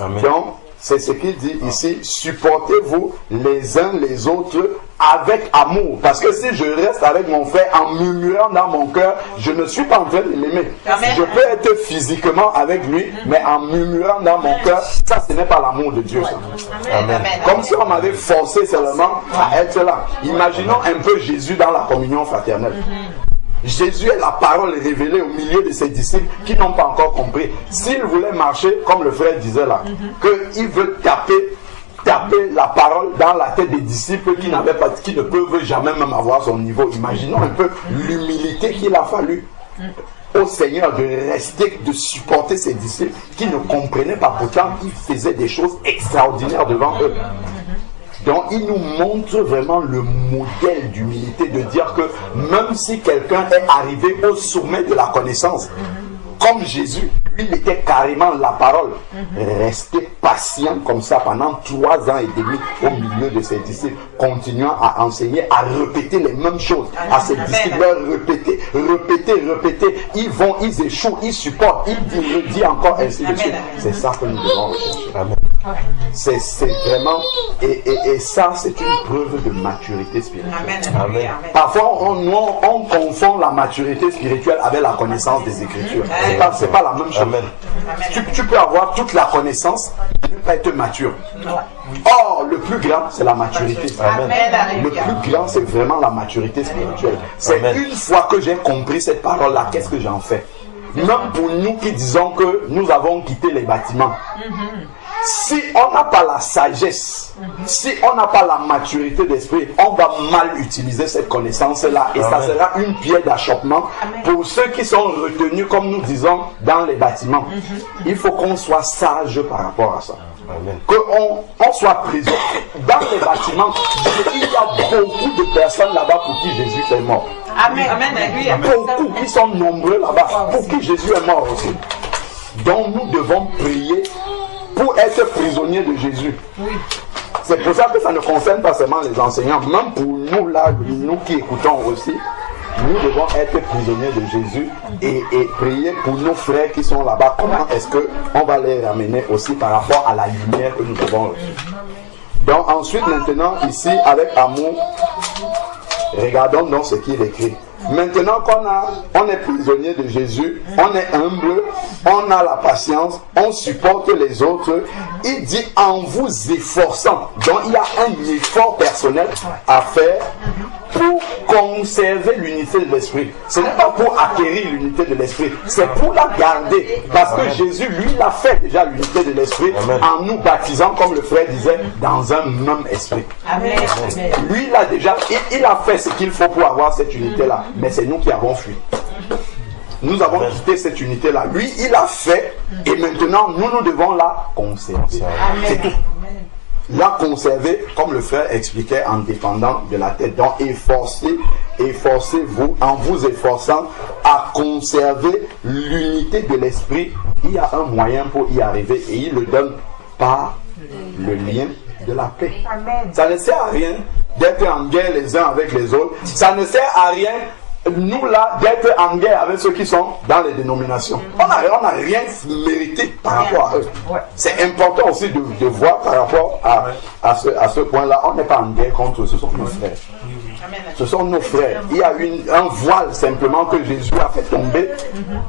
Amen. Donc, c'est ce qu'il dit ici, supportez-vous les uns les autres avec amour. Parce que si je reste avec mon frère en murmurant dans mon cœur, je ne suis pas en train de l'aimer. Je peux être physiquement avec lui, mais en murmurant dans mon cœur, ça ce n'est pas l'amour de Dieu. Ça. Amen. Comme si on m'avait forcé seulement à être là. Imaginons un peu Jésus dans la communion fraternelle. Jésus est la parole révélée au milieu de ses disciples qui n'ont pas encore compris. S'il voulait marcher, comme le frère disait là, qu'il veut taper la parole dans la tête des disciples qui ne peuvent jamais même avoir son niveau. Imaginons un peu l'humilité qu'il a fallu au Seigneur de rester, de supporter ses disciples qui ne comprenaient pas, pourtant il faisait des choses extraordinaires devant eux. Donc il nous montre vraiment le modèle d'humilité, de dire que même si quelqu'un est arrivé au sommet de la connaissance, comme Jésus, lui il était carrément la parole, rester patient comme ça pendant 3 ans et demi au milieu de ses disciples, continuant à enseigner, à répéter les mêmes choses à ses disciples, leur répéter, ils vont, ils échouent, ils supportent, ils redisent encore ainsi de suite. C'est ça que nous devons rechercher. Amen. C'est vraiment, et ça c'est une preuve de maturité spirituelle. Amen. Parfois on confond la maturité spirituelle avec la connaissance des Écritures. C'est pas la même chose. Tu peux avoir toute la connaissance et ne pas être mature. Or, le plus grand, c'est la maturité. Le plus grand, c'est vraiment la maturité spirituelle. C'est une fois que j'ai compris cette parole-là, qu'est-ce que j'en fais? Même pour nous qui disons que nous avons quitté les bâtiments. Si on n'a pas la sagesse, si on n'a pas la maturité d'esprit, on va mal utiliser cette connaissance-là et ça sera une pierre d'achoppement pour ceux qui sont retenus, comme nous disons, dans les bâtiments. Il faut qu'on soit sage par rapport à ça. Qu'on soit présent. Dans les bâtiments, il y a beaucoup de personnes là-bas pour qui Jésus est mort. Beaucoup qui sont nombreux là-bas pour qui Jésus est mort aussi. Donc nous devons prier pour être prisonniers de Jésus. C'est pour ça que ça ne concerne pas seulement les enseignants, même pour nous là, nous qui écoutons aussi, nous devons être prisonniers de Jésus et prier pour nos frères qui sont là-bas. Comment est-ce qu'on va les ramener aussi par rapport à la lumière que nous devons reçu. Donc ensuite, maintenant, ici, avec amour, regardons donc ce qu'il écrit. Maintenant qu'on est prisonnier de Jésus, on est humble, on a la patience, on supporte les autres. Il dit en vous efforçant. Donc il y a un effort personnel à faire pour conserver l'unité de l'esprit. Ce n'est pas pour acquérir l'unité de l'esprit, c'est pour la garder. Parce que Jésus, lui, il a fait déjà l'unité de l'esprit en nous baptisant, comme le frère disait, dans un même esprit. Amen. Lui, il a déjà, il a fait ce qu'il faut pour avoir cette unité-là. Mais c'est nous qui avons fui. Nous avons quitté cette unité-là. Lui, il a fait et maintenant, nous devons la conserver. C'est tout. La conserver, comme le frère expliquait, en dépendant de la tête. Donc, efforcez-vous, en vous efforçant à conserver l'unité de l'esprit. Il y a un moyen pour y arriver et il le donne par le lien de la paix. Amen. Ça ne sert à rien d'être en guerre les uns avec les autres. Ça ne sert à rien, nous là, d'être en guerre avec ceux qui sont dans les dénominations. On n'a rien mérité par rapport à eux. C'est important aussi de voir par rapport à ce point-là. On n'est pas en guerre contre eux, ce sont nos frères. Ce sont nos frères. Il y a un voile simplement que Jésus a fait tomber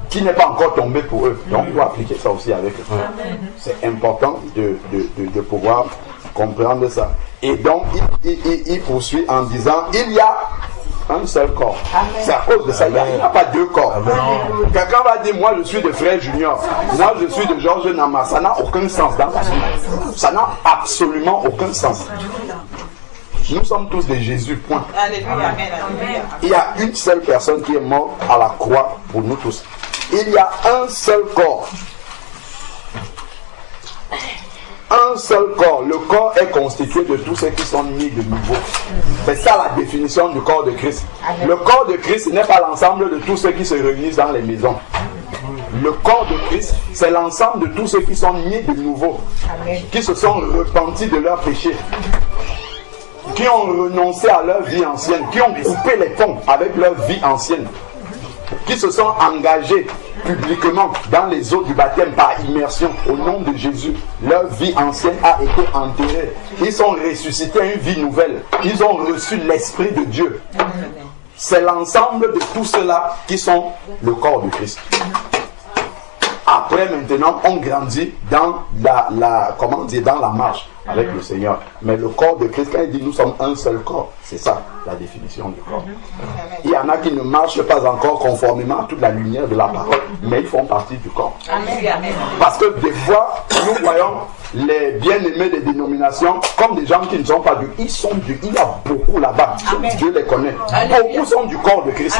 qui n'est pas encore tombé pour eux. Donc on doit appliquer ça aussi avec eux. C'est important de pouvoir comprendre ça. Et donc il poursuit en disant il y a un seul corps. C'est à cause de ça, il n'y a pas 2 corps. Quelqu'un va dire moi je suis de frère Junior, moi je suis de Georges Nama. Ça n'a aucun sens dans la vie. Ça n'a absolument aucun sens. Nous sommes tous des Jésus, point. Il y a une seule personne qui est morte à la croix pour nous tous. Il y a un seul corps. Un seul corps. Le corps est constitué de tous ceux qui sont nés de nouveau. C'est ça la définition du corps de Christ. Le corps de Christ n'est pas l'ensemble de tous ceux qui se réunissent dans les maisons. Le corps de Christ, c'est l'ensemble de tous ceux qui sont nés de nouveau, qui se sont repentis de leurs péchés, qui ont renoncé à leur vie ancienne, qui ont coupé les ponts avec leur vie ancienne, qui se sont engagés publiquement dans les eaux du baptême par immersion au nom de Jésus. Leur vie ancienne a été enterrée. Ils sont ressuscités à une vie nouvelle. Ils ont reçu l'Esprit de Dieu. C'est l'ensemble de tout cela qui sont le corps de Christ. Après, frères maintenant ont grandi dans dans la marche avec le Seigneur. Mais le corps de Christ, quand il dit nous sommes un seul corps, c'est ça la définition du corps. Il y en a qui ne marchent pas encore conformément à toute la lumière de la parole, mais ils font partie du corps. Parce que des fois, nous voyons les bien-aimés des dénominations comme des gens qui ne sont pas du. Ils sont du. Il y a beaucoup là-bas. Dieu les connaît. Beaucoup sont du corps de Christ.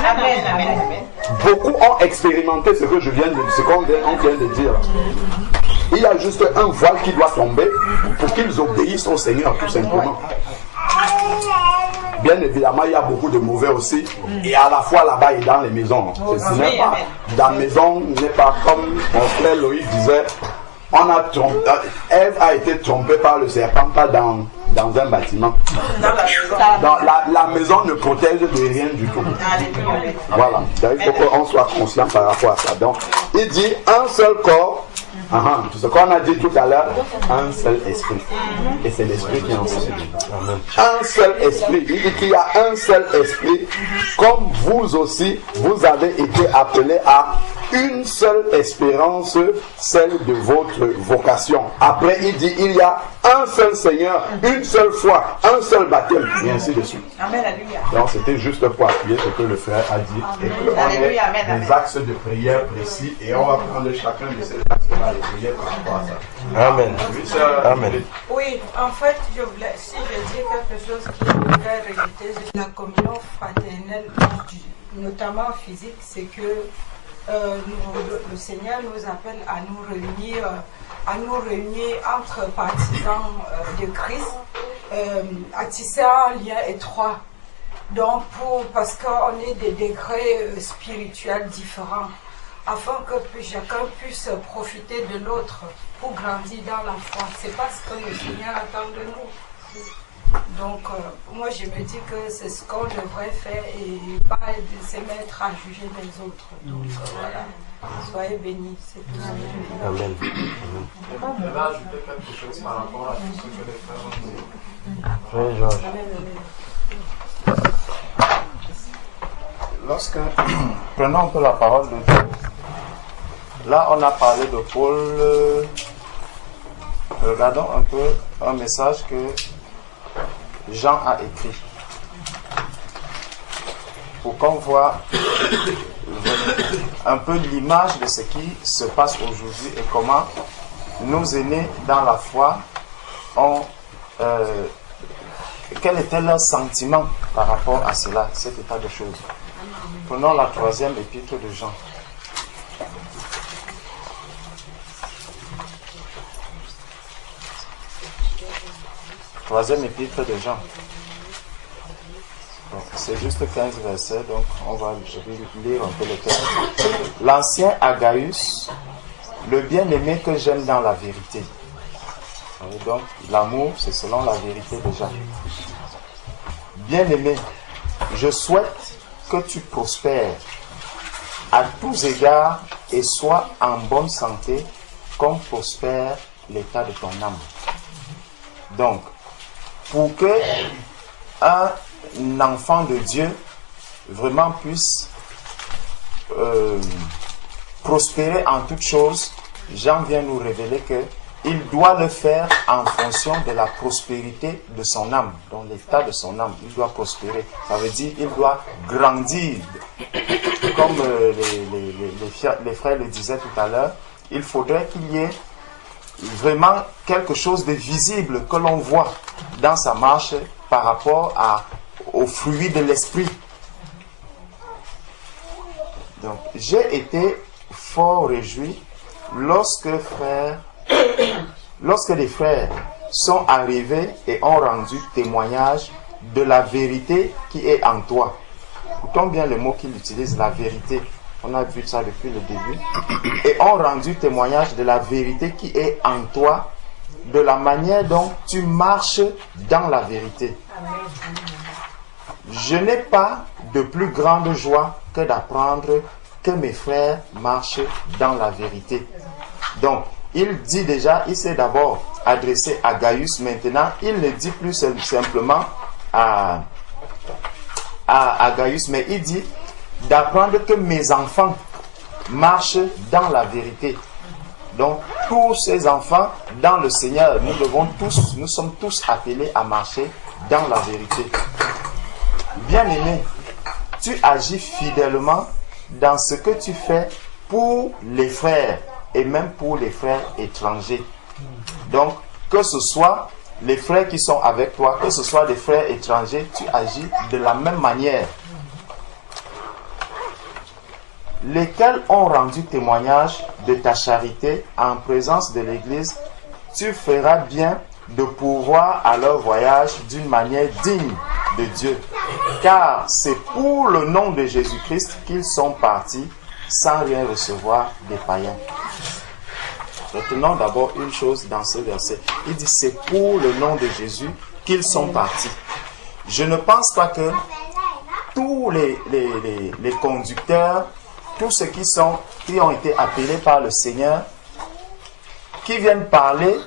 Beaucoup ont expérimenté ce que qu'on vient de dire. Il y a juste un voile qui doit tomber pour qu'ils obéissent au Seigneur, tout simplement. Bien évidemment, il y a beaucoup de mauvais aussi. Et à la fois là-bas et dans les maisons. Ce n'est pas dans la maison, n'est pas comme mon frère Loïc disait. Ève a été trompée par le serpent, pas dans un bâtiment. La maison ne protège de rien du tout. Voilà. Il faut qu'on soit conscient par rapport à ça. Donc, il dit un seul corps. Ce qu'on a dit tout à l'heure, un seul esprit. Et c'est l'esprit qui enseigne. Un seul esprit. Il dit qu'il y a un seul esprit. Comme vous aussi, vous avez été appelés à une seule espérance, celle de votre vocation. Après, il dit, il y a un seul Seigneur, une seule foi, un seul baptême, et ainsi de suite. Amen, alléluia. Donc, c'était juste pour appuyer ce que le frère a dit. Et que on ait des axes de prière précis, et on va prendre chacun de ces axes-là et prier par rapport à ça. Amen. Amen. Oui, en fait, si je dis quelque chose qui est une vraie réalité, la communion fraternelle, notamment physique, c'est que le Seigneur nous appelle à nous réunir entre partisans de Christ, à tisser un lien étroit. Donc, parce qu'on est des degrés spirituels différents, afin que chacun puisse profiter de l'autre pour grandir dans la foi. C'est pas ce que le Seigneur attend de nous. Donc, moi, je me dis que c'est ce qu'on devrait faire et pas de se mettre à juger les autres. Donc, voilà. Soyez bénis. C'est tout. Amen. Je vais ajouter quelque chose par rapport à tout ce que les frères ont dit. Frère Georges. Lorsque, prenons un peu la parole de Dieu. Là, on a parlé de Paul. Regardons un peu un message que Jean a écrit pour qu'on voit un peu l'image de ce qui se passe aujourd'hui et comment nos aînés dans la foi ont quel était leur sentiment par rapport à cela, cet état de choses. Prenons la 3e épître de Jean. Troisième épître de Jean. C'est juste 15 versets, donc je vais lire un peu le texte. L'ancien Agaius, le bien-aimé que j'aime dans la vérité. Donc, l'amour, c'est selon la vérité déjà. Bien-aimé, je souhaite que tu prospères à tous égards et sois en bonne santé, comme prospère l'état de ton âme. Donc, pour que un enfant de Dieu vraiment puisse prospérer en toutes choses, Jean vient nous révéler qu'il doit le faire en fonction de la prospérité de son âme, dans l'état de son âme. Il doit prospérer. Ça veut dire qu'il doit grandir. Comme les frères le disaient tout à l'heure, il faudrait qu'il y ait vraiment quelque chose de visible que l'on voit dans sa marche par rapport aux fruits de l'esprit. Donc, j'ai été fort réjoui lorsque les frères sont arrivés et ont rendu témoignage de la vérité qui est en toi. Écoutons bien le mot qu'il utilise, la vérité. On a vu ça depuis le début. Et ont rendu témoignage de la vérité qui est en toi, de la manière dont tu marches dans la vérité. Je n'ai pas de plus grande joie que d'apprendre que mes frères marchent dans la vérité. Donc, il dit déjà, il s'est d'abord adressé à Gaius. Maintenant, il ne dit plus simplement à Gaius, mais il dit d'apprendre que mes enfants marchent dans la vérité. Donc, tous ces enfants dans le Seigneur, nous sommes tous appelés à marcher dans la vérité. Bien-aimé, tu agis fidèlement dans ce que tu fais pour les frères et même pour les frères étrangers. Donc, que ce soit les frères qui sont avec toi, que ce soit les frères étrangers, tu agis de la même manière. Lesquels ont rendu témoignage de ta charité en présence de l'Église, tu feras bien de pourvoir à leur voyage d'une manière digne de Dieu. Car c'est pour le nom de Jésus-Christ qu'ils sont partis sans rien recevoir des païens. Retenons d'abord une chose dans ce verset. Il dit c'est pour le nom de Jésus qu'ils sont partis. Je ne pense pas que tous les conducteurs, tous ceux qui ont été appelés par le Seigneur, qui viennent parler,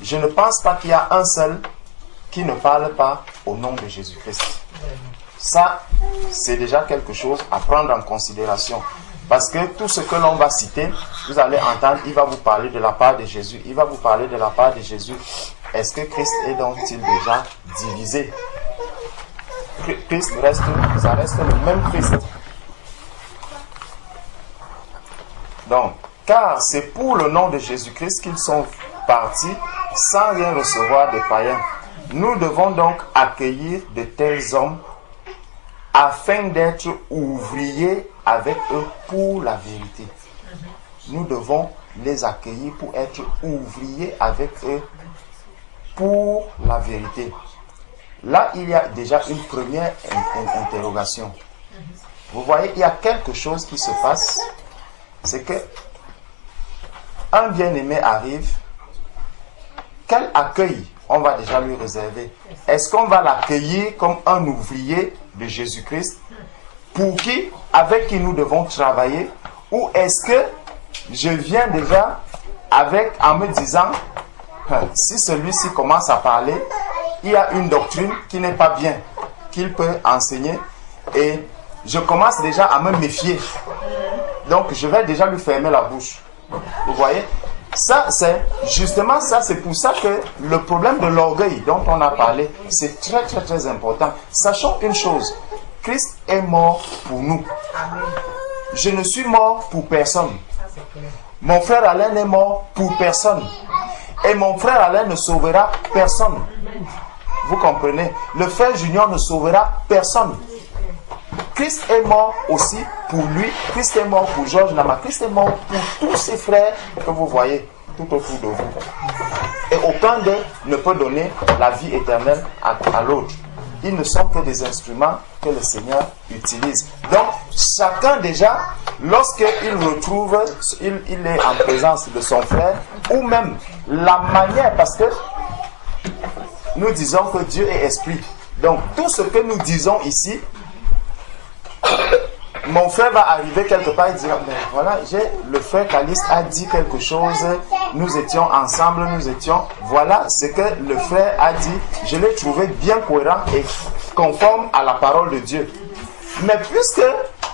je ne pense pas qu'il y a un seul qui ne parle pas au nom de Jésus-Christ. Ça, c'est déjà quelque chose à prendre en considération. Parce que tout ce que l'on va citer, vous allez entendre, il va vous parler de la part de Jésus. Il va vous parler de la part de Jésus. Est-ce que Christ est donc-il déjà divisé? Christ ça reste le même Christ. Donc, car c'est pour le nom de Jésus-Christ qu'ils sont partis sans rien recevoir des païens. Nous devons donc accueillir de tels hommes afin d'être ouvriers avec eux pour la vérité. Nous devons les accueillir pour être ouvriers avec eux pour la vérité. Là, il y a déjà une première interrogation. Vous voyez, il y a quelque chose qui se passe. C'est que un bien-aimé arrive. Quel accueil on va déjà lui réserver? Est-ce qu'on va l'accueillir comme un ouvrier de Jésus-Christ avec qui nous devons travailler, ou est-ce que je viens déjà en me disant si celui-ci commence à parler, il y a une doctrine qui n'est pas bien qu'il peut enseigner et je commence déjà à me méfier, donc je vais déjà lui fermer la bouche. Vous voyez, ça c'est justement ça, c'est pour ça que le problème de l'orgueil dont on a parlé, c'est très très très important. Sachons une chose, Christ est mort pour nous. Je ne suis mort pour personne. Mon frère Alain est mort pour personne. Et mon frère Alain ne sauvera personne. Vous comprenez? Le frère Junior ne sauvera personne. Christ est mort aussi pour lui. Christ est mort pour Georges Nama. Christ est mort pour tous ses frères que vous voyez tout autour de vous. Et aucun d'eux ne peut donner la vie éternelle à l'autre. Ils ne sont que des instruments que le Seigneur utilise. Donc, chacun déjà, lorsqu'il retrouve, il est en présence de son frère, ou même la manière, parce que nous disons que Dieu est esprit. Donc, tout ce que nous disons ici, mon frère va arriver quelque part et dire, mais voilà, le frère Caliste a dit quelque chose, nous étions ensemble, voilà ce que le frère a dit, je l'ai trouvé bien cohérent et conforme à la parole de Dieu. Mais puisque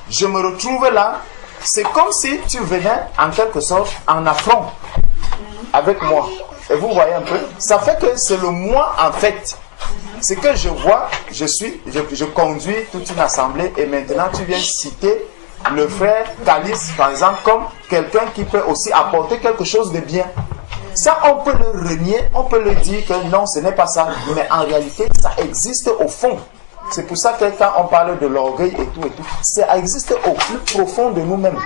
je me retrouve là, c'est comme si tu venais en quelque sorte en affront avec moi. Et vous voyez un peu, ça fait que c'est le moi en fait. C'est que je vois, je conduis toute une assemblée et maintenant tu viens citer le frère Caliste, par exemple, comme quelqu'un qui peut aussi apporter quelque chose de bien. Ça, on peut le renier, on peut le dire que non, ce n'est pas ça. Mais en réalité, ça existe au fond. C'est pour ça que quand on parle de l'orgueil et tout, ça existe au plus profond de nous-mêmes.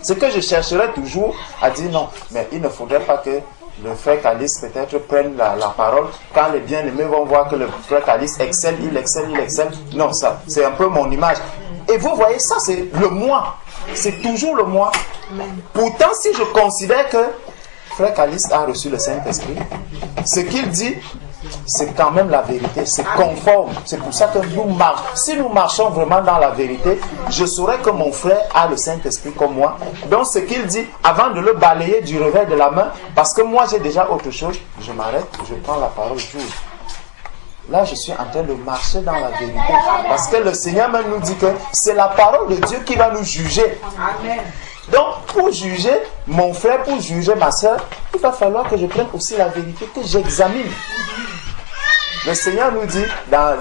Ce que je chercherais toujours à dire non, mais il ne faudrait pas que le frère Caliste peut-être prenne la parole. Quand les bien-aimés vont voir que le frère Caliste excelle, il excelle. Non, ça, c'est un peu mon image. Et vous voyez, ça c'est le moi. C'est toujours le moi. Pourtant, si je considère que frère Caliste a reçu le Saint-Esprit, ce qu'il dit, c'est quand même la vérité, c'est conforme. C'est pour ça que nous marchons. Si nous marchons vraiment dans la vérité, je saurais que mon frère a le Saint-Esprit comme moi. Donc ce qu'il dit, avant de le balayer du revers de la main, parce que moi j'ai déjà autre chose, je m'arrête, je prends la parole, j'ouvre. Là je suis en train de marcher dans la vérité. Parce que le Seigneur même nous dit que c'est la parole de Dieu qui va nous juger. Donc, pour juger mon frère, pour juger ma soeur, il va falloir que je prenne aussi la vérité, que j'examine. Le Seigneur nous dit, dans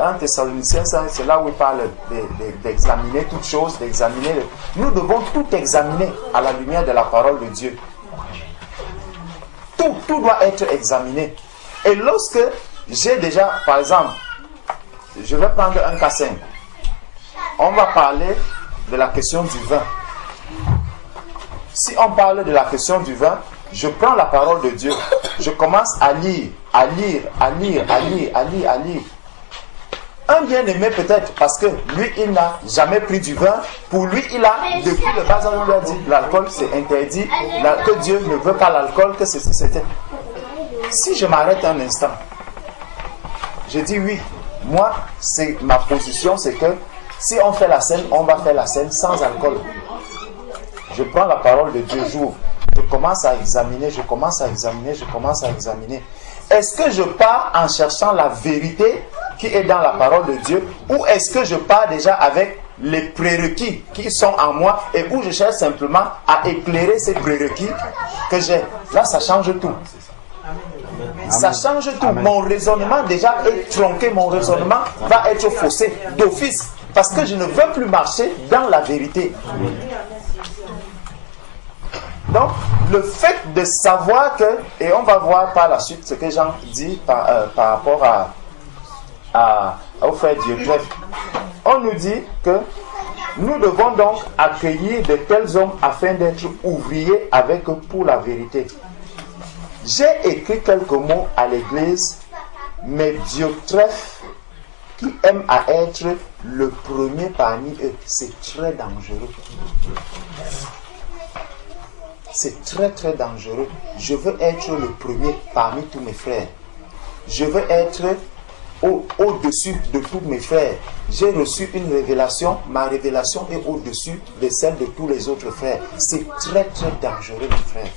1 Thessaloniciens, c'est là où il parle d'examiner toutes choses, d'examiner. Nous devons tout examiner à la lumière de la parole de Dieu. Tout doit être examiné. Et lorsque j'ai déjà, par exemple, je vais prendre un cas simple. On va parler de la question du vin. Si on parle de la question du vin, je prends la parole de Dieu. Je commence à lire. Un bien-aimé peut-être, parce que lui, il n'a jamais pris du vin. Pour lui, il a, depuis le bas âge, on lui a dit, l'alcool c'est interdit, que Dieu ne veut pas l'alcool, que c'était. Si je m'arrête un instant, je dis oui, moi, c'est ma position, c'est que si on fait la scène, on va faire la scène sans alcool. Je prends la parole de Dieu, j'ouvre. Je commence à examiner. Est-ce que je pars en cherchant la vérité qui est dans la parole de Dieu, ou est-ce que je pars déjà avec les prérequis qui sont en moi et où je cherche simplement à éclairer ces prérequis que j'ai? Là, ça change tout. Ça change tout. Mon raisonnement déjà est tronqué, mon raisonnement va être faussé d'office parce que je ne veux plus marcher dans la vérité. Donc, le fait de savoir que, et on va voir par la suite ce que Jean dit par rapport au frère Dieudonné, on nous dit que nous devons donc accueillir de tels hommes afin d'être ouvriers avec eux pour la vérité. J'ai écrit quelques mots à l'église, mais Diotrephe, qui aime à être le premier parmi eux, c'est très dangereux. C'est très très dangereux. Je veux être le premier parmi tous mes frères. Je veux être au-dessus de tous mes frères. J'ai reçu une révélation. Ma révélation est au-dessus de celle de tous les autres frères. C'est très très dangereux, mes frères.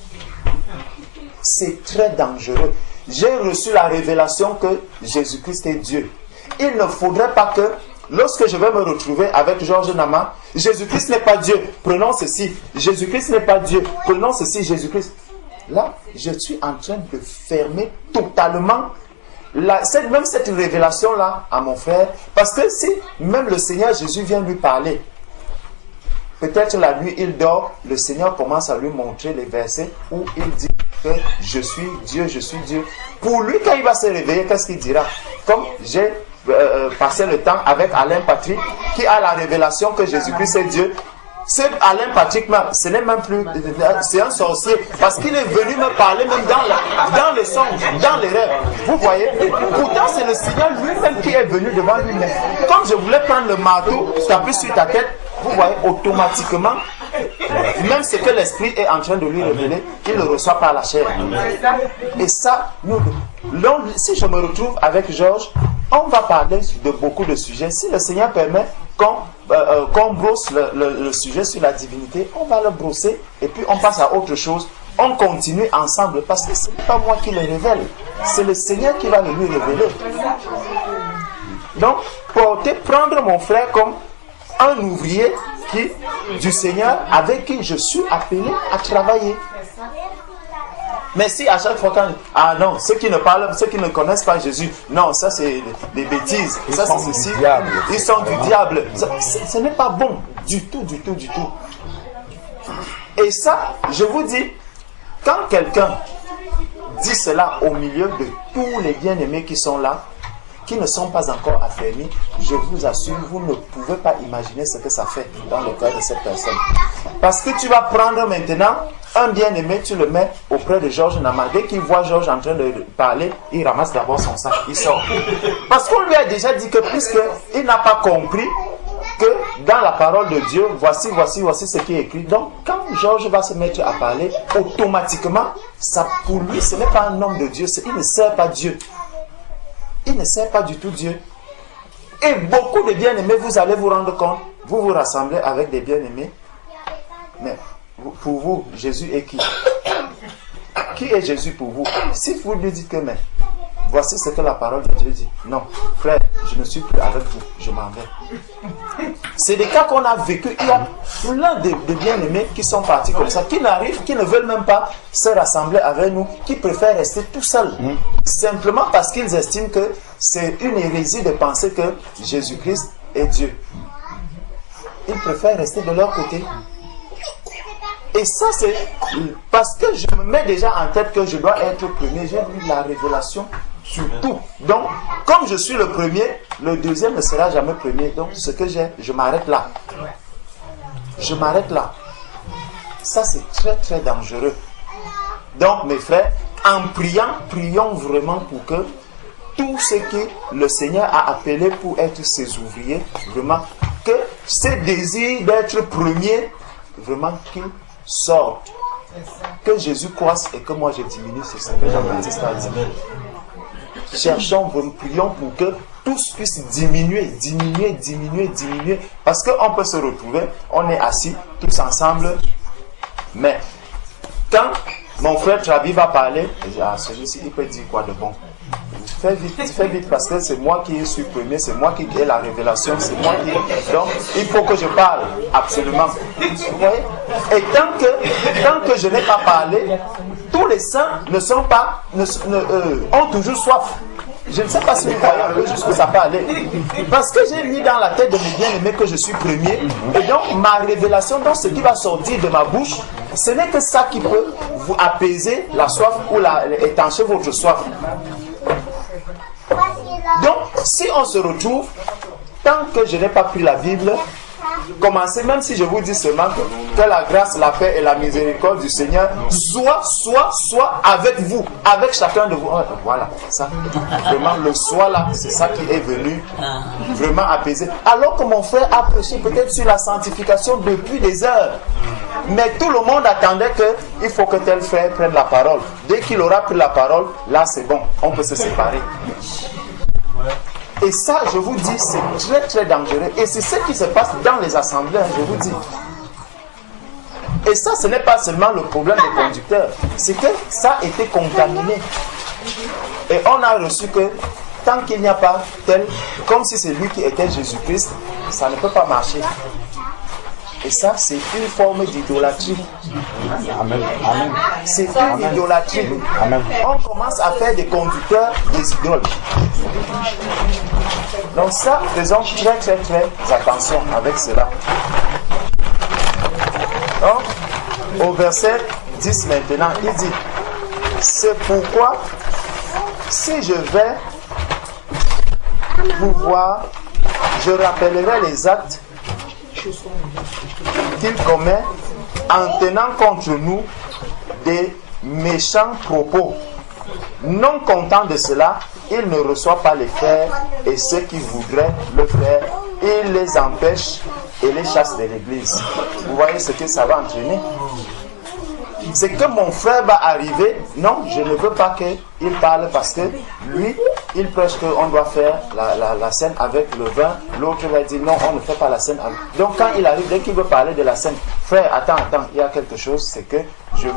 C'est très dangereux. J'ai reçu la révélation que Jésus-Christ est Dieu. Il ne faudrait pas que, lorsque je vais me retrouver avec Georges Nama, Jésus-Christ n'est pas Dieu, prenons ceci. Jésus-Christ n'est pas Dieu, prenons ceci, Jésus-Christ. Là, je suis en train de fermer totalement même cette révélation-là à mon frère. Parce que si même le Seigneur Jésus vient lui parler, peut-être la nuit il dort, le Seigneur commence à lui montrer les versets où il dit que je suis Dieu, je suis Dieu. Pour lui, quand il va se réveiller, qu'est-ce qu'il dira? Comme j'ai passé le temps avec Alain Patrick, qui a la révélation que Jésus-Christ est Dieu. Ce Alain Patrick, ce n'est même plus, c'est un sorcier, parce qu'il est venu me parler même dans les songes, dans les rêves. Vous voyez? Pourtant, c'est le Seigneur lui-même qui est venu devant lui-même. Comme je voulais prendre le marteau, taper sur ta tête, vous voyez, automatiquement, même ce que l'esprit est en train de lui révéler, il le reçoit par la chair. Et ça, si je me retrouve avec Georges, on va parler de beaucoup de sujets. Si le Seigneur permet qu'on brosse le sujet sur la divinité, on va le brosser et puis on passe à autre chose. On continue ensemble parce que ce n'est pas moi qui le révèle, c'est le Seigneur qui va le lui révéler. Donc, prendre mon frère comme un ouvrier du Seigneur avec qui je suis appelé à travailler. Mais si à chaque fois non, ceux qui ne connaissent pas Jésus, non, ça c'est des bêtises, ça c'est ceci, ils sont du diable. Ce n'est pas bon du tout. Et ça, je vous dis, quand quelqu'un dit cela au milieu de tous les bien-aimés qui sont là, qui ne sont pas encore affermis, je vous assure, vous ne pouvez pas imaginer ce que ça fait dans le cœur de cette personne. Parce que tu vas prendre maintenant un bien-aimé, tu le mets auprès de Georges Nama. Dès qu'il voit Georges en train de parler, il ramasse d'abord son sac, il sort. Parce qu'on lui a déjà dit que puisqu'il n'a pas compris que dans la parole de Dieu, voici ce qui est écrit. Donc, quand Georges va se mettre à parler, automatiquement, ça pour lui, ce n'est pas un homme de Dieu, il ne sert pas Dieu. Il ne sert pas du tout Dieu. Et beaucoup de bien-aimés, vous allez vous rendre compte, vous vous rassemblez avec des bien-aimés, mais pour vous, Jésus est qui? Qui est Jésus pour vous? Si vous lui dites que mais voici ce que la parole de Dieu dit. Non, frère, je ne suis plus avec vous, je m'en vais. C'est des cas qu'on a vécu. Il y a plein de bien-aimés qui sont partis comme ça, qui n'arrivent, qui ne veulent même pas se rassembler avec nous, qui préfèrent rester tout seuls. Simplement parce qu'ils estiment que c'est une hérésie de penser que Jésus-Christ est Dieu. Ils préfèrent rester de leur côté. Et ça, c'est parce que je me mets déjà en tête que je dois être premier. J'ai lu la révélation sur tout. Donc, comme je suis le premier, le deuxième ne sera jamais premier. Donc, ce que j'ai, je m'arrête là. Je m'arrête là. Ça, c'est très, très dangereux. Donc, mes frères, en priant, prions vraiment pour que tout ce que le Seigneur a appelé pour être ses ouvriers, vraiment, que ce désir d'être premier, vraiment, qu'il sorte. Que Jésus croisse et que moi je diminue, c'est ce que Jean-Baptiste a dit. Cherchons, prions pour que tous puissent diminuer, parce qu'on peut se retrouver, on est assis tous ensemble, mais quand mon frère Trabi va parler, il dit, celui-ci il peut dire quoi de bon? Fais vite parce que c'est moi qui suis premier, c'est moi qui ai la révélation, c'est moi qui... Donc, il faut que je parle, absolument. Vous voyez? Et tant que je n'ai pas parlé, tous les saints ne sont pas, ont toujours soif. Je ne sais pas si vous voyez un peu jusqu'où ça peut aller. Parce que j'ai mis dans la tête de mes bien-aimés que je suis premier. Et donc, ma révélation, donc ce qui va sortir de ma bouche, ce n'est que ça qui peut vous apaiser la soif ou étancher votre soif. Donc, si on se retrouve, tant que je n'ai pas pris la Bible, commencez, même si je vous dis seulement que la grâce, la paix et la miséricorde du Seigneur soit avec vous, avec chacun de vous. Voilà, ça. Vraiment, le soit là, c'est ça qui est venu vraiment apaiser. Alors que mon frère a prêché peut-être sur la sanctification depuis des heures. Mais tout le monde attendait qu'il faut que tel frère prenne la parole. Dès qu'il aura pris la parole, là c'est bon, on peut se séparer. Et ça, je vous dis, c'est très très dangereux. Et c'est ce qui se passe dans les assemblées, je vous dis. Et ça, ce n'est pas seulement le problème des conducteurs. C'est que ça a été contaminé. Et on a reçu que tant qu'il n'y a pas tel, comme si c'est lui qui était Jésus-Christ, ça ne peut pas marcher. Et ça, c'est une forme d'idolâtrie. Amen. C'est une idolâtrie. Amen. On commence à faire des conducteurs des idoles. Donc ça, faisons très très très attention avec cela. Donc, au verset 10 maintenant, il dit, c'est pourquoi, si je vais vous voir, je rappellerai les actes qu'il commet en tenant contre nous des méchants propos. Non content de cela, il ne reçoit pas les frères et ceux qui voudraient le faire, il les empêche et les chasse de l'église. Vous voyez ce que ça va entraîner? C'est que mon frère va arriver, non, je ne veux pas qu'il parle parce que lui, il prêche qu'on doit faire la scène avec le vin, l'autre va dire non, on ne fait pas la scène avec. Donc quand il arrive, dès qu'il veut parler de la scène, frère, attends, il y a quelque chose, c'est que je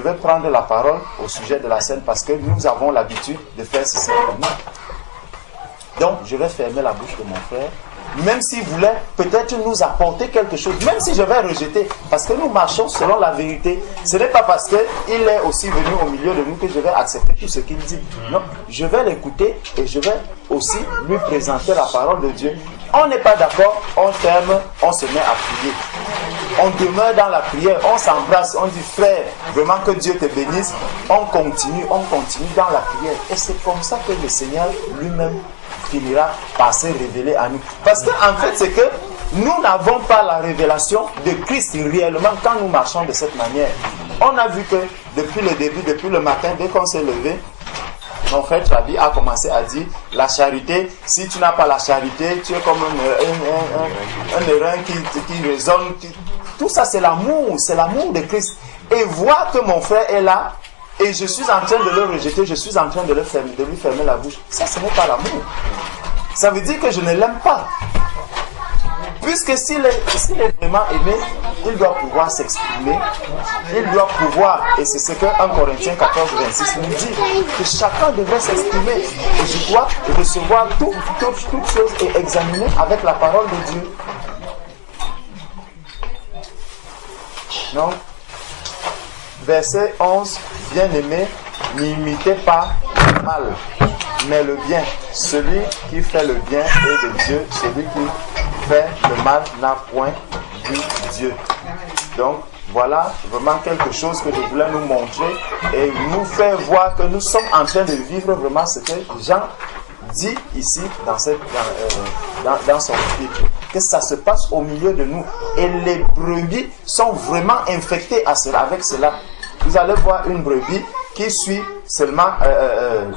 vais prendre la parole au sujet de la scène parce que nous avons l'habitude de faire ceci comme ça. Donc je vais fermer la bouche de mon frère. Même s'il voulait peut-être nous apporter quelque chose, même si je vais rejeter, parce que nous marchons selon la vérité, ce n'est pas parce qu'il est aussi venu au milieu de nous que je vais accepter tout ce qu'il dit. Non, je vais l'écouter et je vais aussi lui présenter la parole de Dieu. On n'est pas d'accord, on ferme, on se met à prier. On demeure dans la prière, on s'embrasse, on dit frère, vraiment que Dieu te bénisse. On continue dans la prière. Et c'est comme ça que le Seigneur lui-même finira par se révéler à nous. Parce qu'en fait, c'est que nous n'avons pas la révélation de Christ réellement quand nous marchons de cette manière. On a vu que depuis le début, depuis le matin, dès qu'on s'est levé, mon frère Trabi a commencé à dire la charité, si tu n'as pas la charité, tu es comme un airain qui résonne. Tout ça, c'est l'amour de Christ. Et voir que mon frère est là, et je suis en train de le rejeter, je suis en train de lui fermer la bouche. Ça, ce n'est pas l'amour. Ça veut dire que je ne l'aime pas. Puisque s'il est vraiment aimé, il doit pouvoir s'exprimer, il doit pouvoir, et c'est ce que 1 Corinthiens 14, 26 nous dit, que chacun devrait s'exprimer, et je dois recevoir toutes choses et examiner avec la parole de Dieu. Donc, verset 11, bien-aimé, n'imitez pas le mal, mais le bien. Celui qui fait le bien est de Dieu, celui qui fait le mal n'a point vu Dieu. Donc, voilà vraiment quelque chose que je voulais nous montrer et nous faire voir que nous sommes en train de vivre vraiment ce que Jean dit ici dans son titre, que ça se passe au milieu de nous et les brebis sont vraiment infectées avec cela. Vous allez voir une brebis qui suit seulement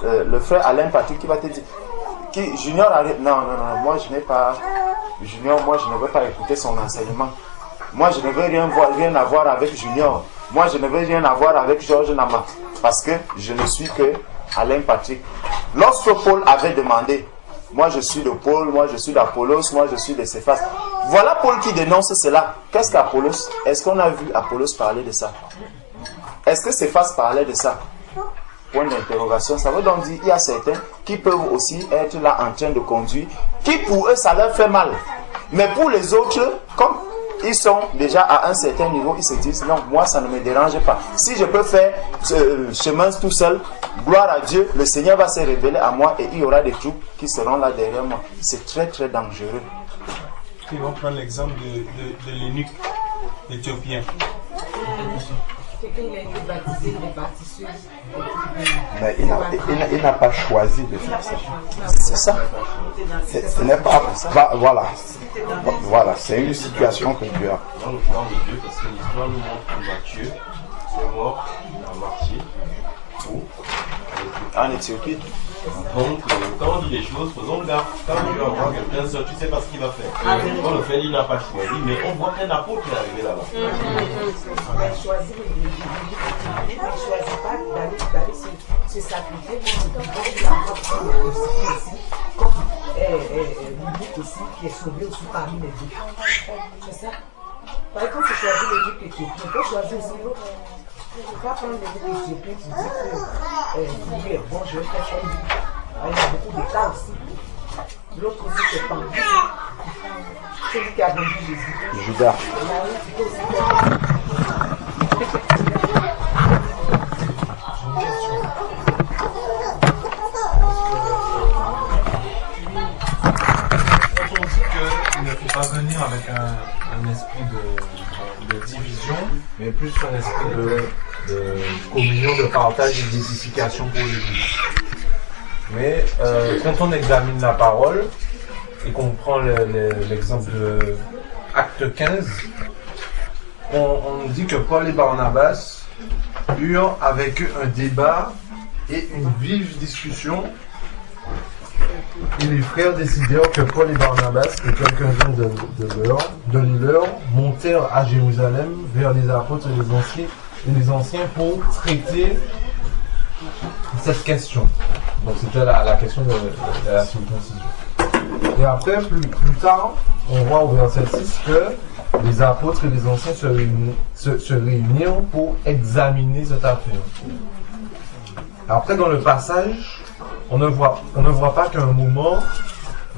le frère Alain Patrick qui va te dire Junior arrive. Non, moi je n'ai pas Junior, moi je ne veux pas écouter son enseignement. Moi je ne veux rien avoir avec Junior. Moi je ne veux rien avoir avec Georges Nama. Parce que je ne suis que Alain Patrick. Lorsque Paul avait demandé, moi je suis de Paul, moi je suis d'Apollos, moi je suis de Céphas. Voilà Paul qui dénonce cela. Qu'est-ce qu'Apollos? Est-ce qu'on a vu Apollos parler de ça? Est-ce que Céphas parlait de ça? Point d'interrogation. Ça veut donc dire qu'il y a certains qui peuvent aussi être là en train de conduire, qui pour eux ça leur fait mal. Mais pour les autres, comme ils sont déjà à un certain niveau, ils se disent non, moi ça ne me dérange pas. Si je peux faire ce chemin tout seul, gloire à Dieu, le Seigneur va se révéler à moi et il y aura des troupes qui seront là derrière moi. C'est très très dangereux. Ils vont prendre l'exemple de l'eunuque éthiopien. Mais il n'a pas choisi de faire ça. C'est ça. Ce n'est pas. Voilà, c'est une situation que Dieu a. Dans le plan de Dieu, parce que l'histoire nous montre que Matthieu est mort, il a marché En Éthiopie. Donc, quand on dit les choses, faisons gaffe. Quand Dieu envoie quelqu'un seul, tu ne sais pas ce qu'il va faire. Quand le fait, il n'a pas choisi, mais on voit qu'un apôtre est arrivé là-bas. Il choisit il ne choisit pas d'aller se sacrifier. L'unique aussi qui est sauvé aussi parmi les deux. C'est ça. Par exemple, tu choisis l'unique éthiopien, tu peux choisir aussi l'autre. Tu ne peux pas prendre l'unique éthiopien qui dit que lui est bon, je vais faire ça. Il y a beaucoup de cas aussi. L'autre aussi, c'est pendu. Celui qui a vendu Jésus. Judas. Il ne faut pas venir avec un esprit de division, mais plus un esprit de communion, de partage et d'édification pour l'Église. Mais quand on examine la parole et qu'on prend l'exemple de Acte 15, on dit que Paul et Barnabas eurent avec eux un débat et une vive discussion. Et les frères décidèrent que Paul et Barnabas et quelques-uns de leur montèrent à Jérusalem vers les apôtres et les anciens pour traiter cette question. Donc c'était la question de la circoncision. Et après, plus tard, on voit au verset 6 que les apôtres et les anciens se réunirent pour examiner cette affaire. Après, dans le passage, on ne voit pas qu'à un moment,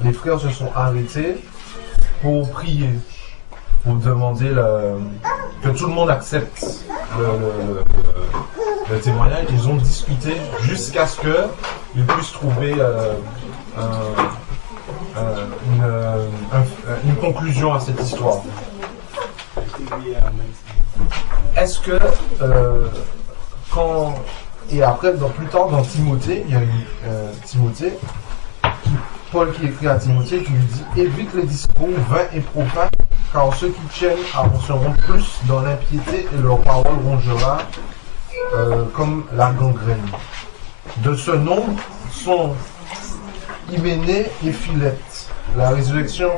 les frères se sont arrêtés pour prier, pour demander que tout le monde accepte le témoignage. Ils ont discuté jusqu'à ce qu'ils puissent trouver une conclusion à cette histoire. Est-ce que et après, plus tard, dans Timothée, il y a Timothée, Paul qui écrit à Timothée, qui lui dit « Évite les discours vains et profanes, car ceux qui tiennent avanceront plus dans l'impiété et leur parole rongera comme la gangrène. De ce nombre sont Hyménée et Philette, la résurrection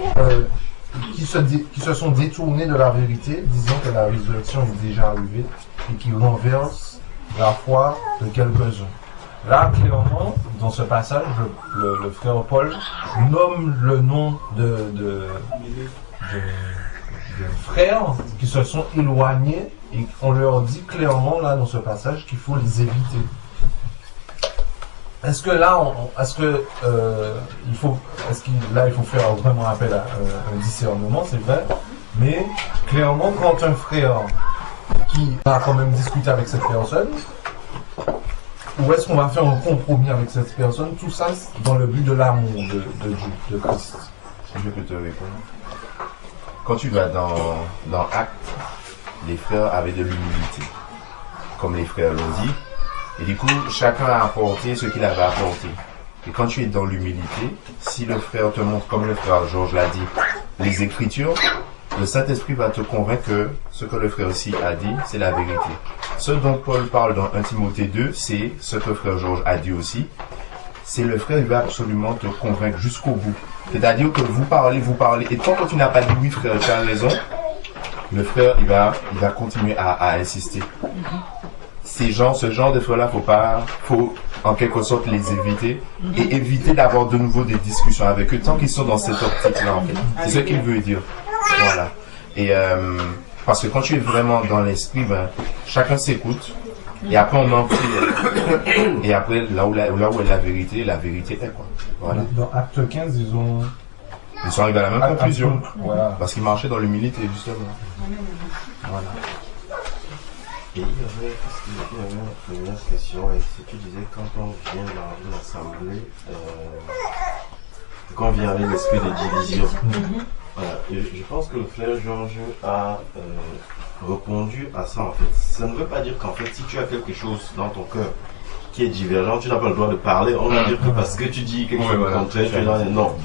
qui se sont détournés de la vérité, disant que la résurrection est déjà arrivée et qui renversent la foi de quelques-uns. » Là, clairement, dans ce passage, le frère Paul nomme le nom de frères qui se sont éloignés et on leur dit clairement là dans ce passage qu'il faut les éviter. Est-ce que là, il faut faire vraiment appel à un discernement, c'est vrai, mais clairement quand un frère qui va quand même discuter avec cette personne, ou est-ce qu'on va faire un compromis avec cette personne, tout ça dans le but de l'amour de Dieu, de Christ? Si je peux te répondre. Quand tu vas dans Actes, les frères avaient de l'humilité, comme les frères l'ont dit. Et du coup, chacun a apporté ce qu'il avait apporté. Et quand tu es dans l'humilité, si le frère te montre, comme le frère Georges l'a dit, les Écritures, le Saint-Esprit va te convaincre que ce que le frère aussi a dit, c'est la vérité. Ce dont Paul parle dans 1 Timothée 2, c'est ce que le frère Georges a dit aussi. C'est le frère, il va absolument te convaincre jusqu'au bout. C'est-à-dire que vous parlez, et quand tu n'as pas dit oui frère, tu as raison, le frère, il va continuer à insister. Ce genre de frères-là, faut en quelque sorte les éviter et éviter d'avoir de nouveau des discussions avec eux tant qu'ils sont dans cette optique-là, en fait. C'est ce qu'il veut dire. Voilà. Et parce que quand tu es vraiment dans l'esprit, chacun s'écoute et après on en prie. Et après, là où est la vérité est quoi. Voilà. Dans Acte 15, ils sont arrivés à la même conclusion. Voilà. Parce qu'ils marchaient dans l'humilité, justement. Voilà. Et il y avait une première question, et si tu disais quand on vient dans une assemblée, quand on vient avec l'esprit de division. Voilà. Et je pense que le frère Georges a répondu à ça en fait. Ça ne veut pas dire qu'en fait si tu as quelque chose dans ton cœur qui est divergent, tu n'as pas le droit de parler. On va dire que parce que tu dis quelque chose de contraire, tu es dans les... Non.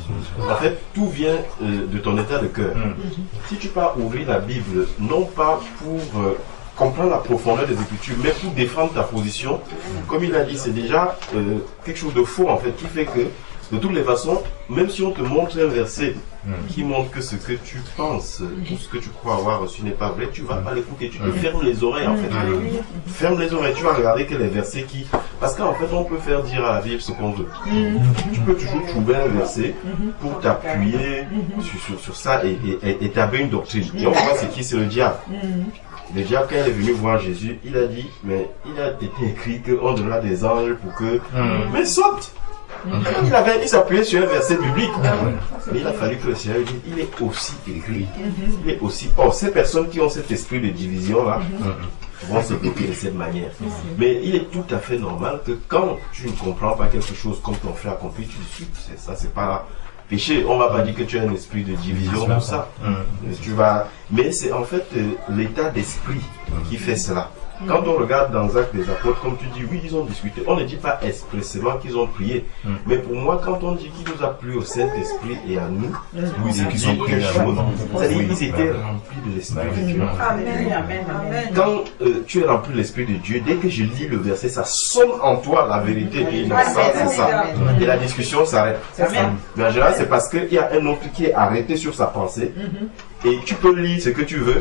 En fait, tout vient de ton état de cœur. Si tu pars ouvrir la Bible, non pas pour comprendre la profondeur des Écritures, mais pour défendre ta position, comme il a dit, c'est déjà quelque chose de faux en fait, qui fait que, de toutes les façons, même si on te montre un verset qui montre que ce que tu penses ou ce que tu crois avoir reçu n'est pas vrai, tu ne vas pas l'écouter, tu te fermes les oreilles en fait. Ferme les oreilles, tu vas regarder que les versets qui... Parce qu'en fait, on peut faire dire à la Bible ce qu'on veut. Tu peux toujours trouver un verset pour t'appuyer sur ça et établir une doctrine. Et on voit c'est qui, c'est le diable. Le diable, quand il est venu voir Jésus, il a dit, mais il a été écrit qu'on donnera des anges pour que... Mais saute! Il s'appuyait sur un verset biblique. Mais il a fallu que le Seigneur dise, il est aussi écrit. Il est aussi... Or, ces personnes qui ont cet esprit de division-là vont se bloquer de cette manière. Mais il est tout à fait normal que quand tu ne comprends pas quelque chose comme ton frère accompli, tu dis, c'est ça, c'est pas... péché, on ne va pas dire que tu as un esprit de division pour ça. Mais c'est en fait l'état d'esprit qui fait cela. Quand on regarde dans Actes des Apôtres, comme tu dis, oui, ils ont discuté. On ne dit pas expressément qu'ils ont prié. Mais pour moi, quand on dit qu'il nous a plu au Saint-Esprit et à nous, oui, c'est qu'ils ont prié à nous. C'est-à-dire qu'ils étaient remplis de l'Esprit de Dieu. Quand tu es rempli de l'Esprit de Dieu, dès que je lis le verset, ça sonne en toi la vérité et l'innocence, c'est ça. Et la discussion s'arrête. Mais en général, c'est parce qu'il y a un autre qui est arrêté sur sa pensée. Et tu peux lire ce que tu veux.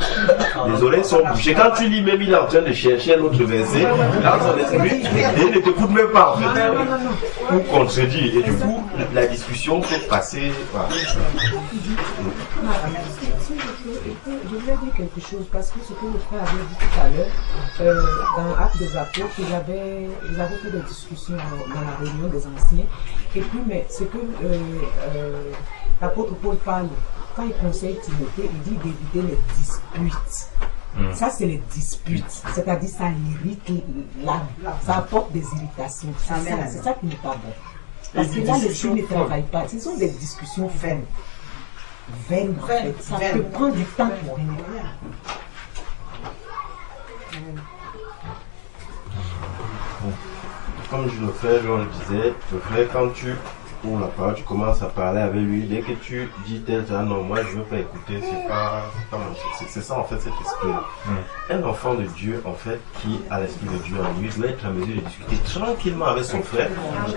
Les oreilles sont bouchées. Quand tu lis, même il est en train de chercher un autre verset dans son esprit et il ne t'écoute même pas en fait. Ou contredit. Et du coup, la discussion peut passer. Voilà. Je voulais dire quelque chose parce que ce que le frère avait dit tout à l'heure, dans Actes des Apôtres, ils avaient fait des discussions dans la réunion des anciens. Et puis, mais ce que l'apôtre Paul parle, quand il conseille Timothée, il dit d'éviter les disputes. Ça, c'est les disputes. C'est-à-dire, ça irrite l'âme. Ça apporte des irritations. C'est ça qui n'est pas bon. Parce que là, l'esprit ne travaille pas. Ce sont des discussions vaines. Vaines, en fait. Ça peut prendre du temps pour rien. Comme je le fais, je le disais, le frère, quand tu ouvres la parole, tu commences à parler avec lui, dès que tu dis tel, non, moi je ne veux pas écouter, c'est pas c'est ça en fait cet esprit. Un enfant de Dieu, en fait, qui a l'esprit de Dieu en lui, doit être en mesure de discuter tranquillement avec son frère,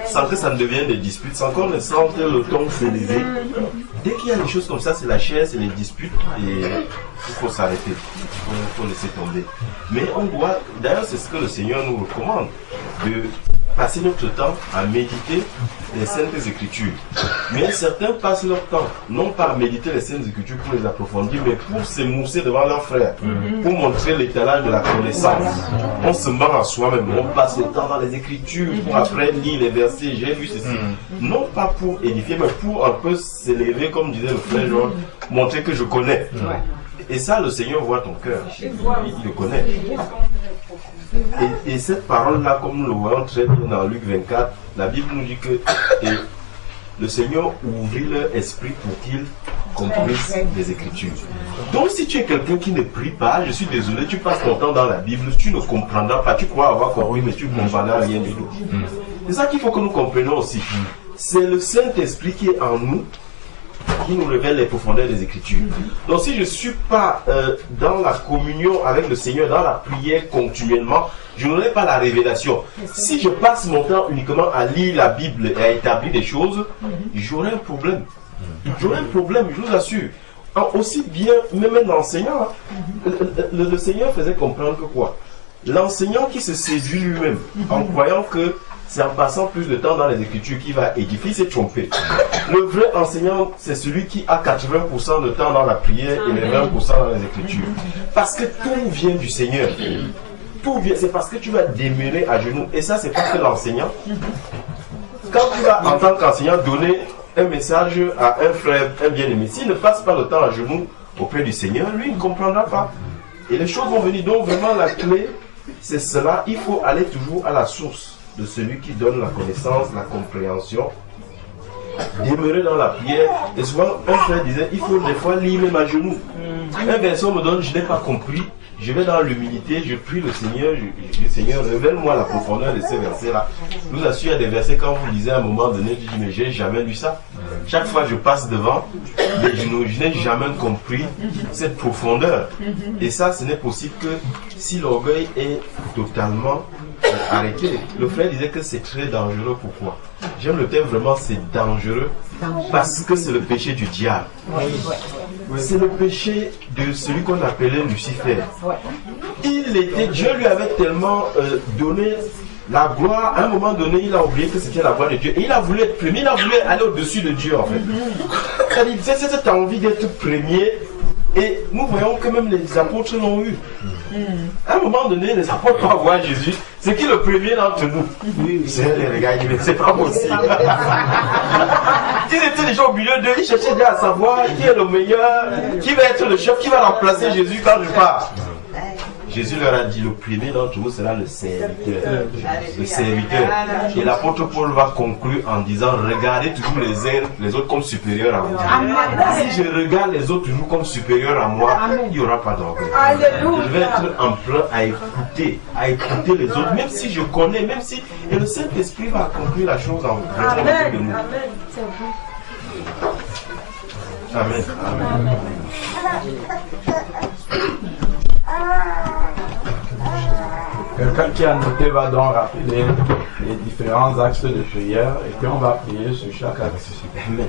sans que ça ne devienne des disputes, sans qu'on ne sente le ton s'élever. Dès qu'il y a des choses comme ça, c'est la chair, c'est les disputes, et il faut s'arrêter, il faut laisser tomber. Mais on doit, d'ailleurs c'est ce que le Seigneur nous recommande, passer notre temps à méditer les Saintes Écritures. Mais certains passent leur temps, non pas à méditer les Saintes Écritures pour les approfondir, mais pour s'émousser devant leurs frères, pour montrer l'étalage de la connaissance. On se ment à soi-même, on passe le temps dans les Écritures pour après lire les versets, j'ai vu ceci. Non pas pour édifier, mais pour un peu s'élever, comme disait le frère Georges, montrer que je connais. Et ça, le Seigneur voit ton cœur, il le connaît. Et cette parole-là, comme nous le voyons très bien dans Luc 24, la Bible nous dit que le Seigneur ouvrit leur esprit pour qu'ils comprennent les Écritures. Donc si tu es quelqu'un qui ne prie pas, je suis désolé, tu passes ton temps dans la Bible, tu ne comprendras pas, tu crois avoir compris, mais tu ne comprendras rien du tout. C'est ça qu'il faut que nous comprenions aussi. C'est le Saint-Esprit qui est en nous, qui nous révèle les profondeurs des Écritures. Donc si je ne suis pas dans la communion avec le Seigneur, dans la prière continuellement, je n'aurai pas la révélation. Si je passe mon temps uniquement à lire la Bible et à établir des choses, j'aurai un problème. J'aurai un problème, je vous assure. Aussi bien, même un enseignant, le Seigneur faisait comprendre que quoi? L'enseignant qui se séduit lui-même en croyant que c'est en passant plus de temps dans les Écritures qu'il va édifier, s'est trompé. Le vrai enseignant, c'est celui qui a 80% de temps dans la prière et les 20% dans les Écritures. Parce que tout vient du Seigneur. Tout vient, c'est parce que tu vas demeurer à genoux. Et ça, c'est pas que l'enseignant. Quand tu vas, en tant qu'enseignant, donner un message à un frère, un bien-aimé, s'il ne passe pas le temps à genoux auprès du Seigneur, lui, il ne comprendra pas. Et les choses vont venir. Donc, vraiment, la clé, c'est cela. Il faut aller toujours à la source de celui qui donne la connaissance, la compréhension, demeurer dans la prière. Et souvent, un frère disait, il faut des fois lire même à genoux. Un verset me donne, je n'ai pas compris, je vais dans l'humilité, je prie le Seigneur, je dis, Seigneur, révèle-moi la profondeur de ces versets-là. Je vous assure, il y a des versets, quand vous lisez à un moment donné, je dis, mais j'ai jamais lu ça. Chaque fois, je passe devant, mais je n'ai jamais compris cette profondeur. Et ça, ce n'est possible que si l'orgueil est totalement arrêté. Le frère disait que c'est très dangereux. Pourquoi? J'aime le terme vraiment, c'est dangereux parce que c'est le péché du diable. C'est le péché de celui qu'on appelait Lucifer. Dieu lui avait tellement donné la gloire. À un moment donné, il a oublié que c'était la gloire de Dieu. Et il a voulu être premier, il a voulu aller au-dessus de Dieu en fait. C'est cette envie d'être premier. Et nous voyons que même les apôtres l'ont eu. À un moment donné, les apôtres vont voir Jésus. C'est qui le premier d'entre nous? C'est les gars, mais c'est pas possible. Ils étaient déjà au milieu d'eux, ils cherchaient déjà à savoir qui est le meilleur, qui va être le chef, qui va remplacer Jésus quand je pars. Jésus leur a dit, le premier d'entre vous sera le serviteur. Le serviteur. Et l'apôtre Paul va conclure en disant, regardez toujours les autres comme supérieurs à moi. Si je regarde les autres toujours comme supérieurs à moi, il n'y aura pas d'orgueil. Je vais être en plein à écouter les autres, même si je connais, même si... Et le Saint-Esprit va accomplir la chose en vrai de nous. Amen. Amen. Quelqu'un qui a noté va donc rappeler les différents axes de prière et puis on va prier sur chaque axe. Amen.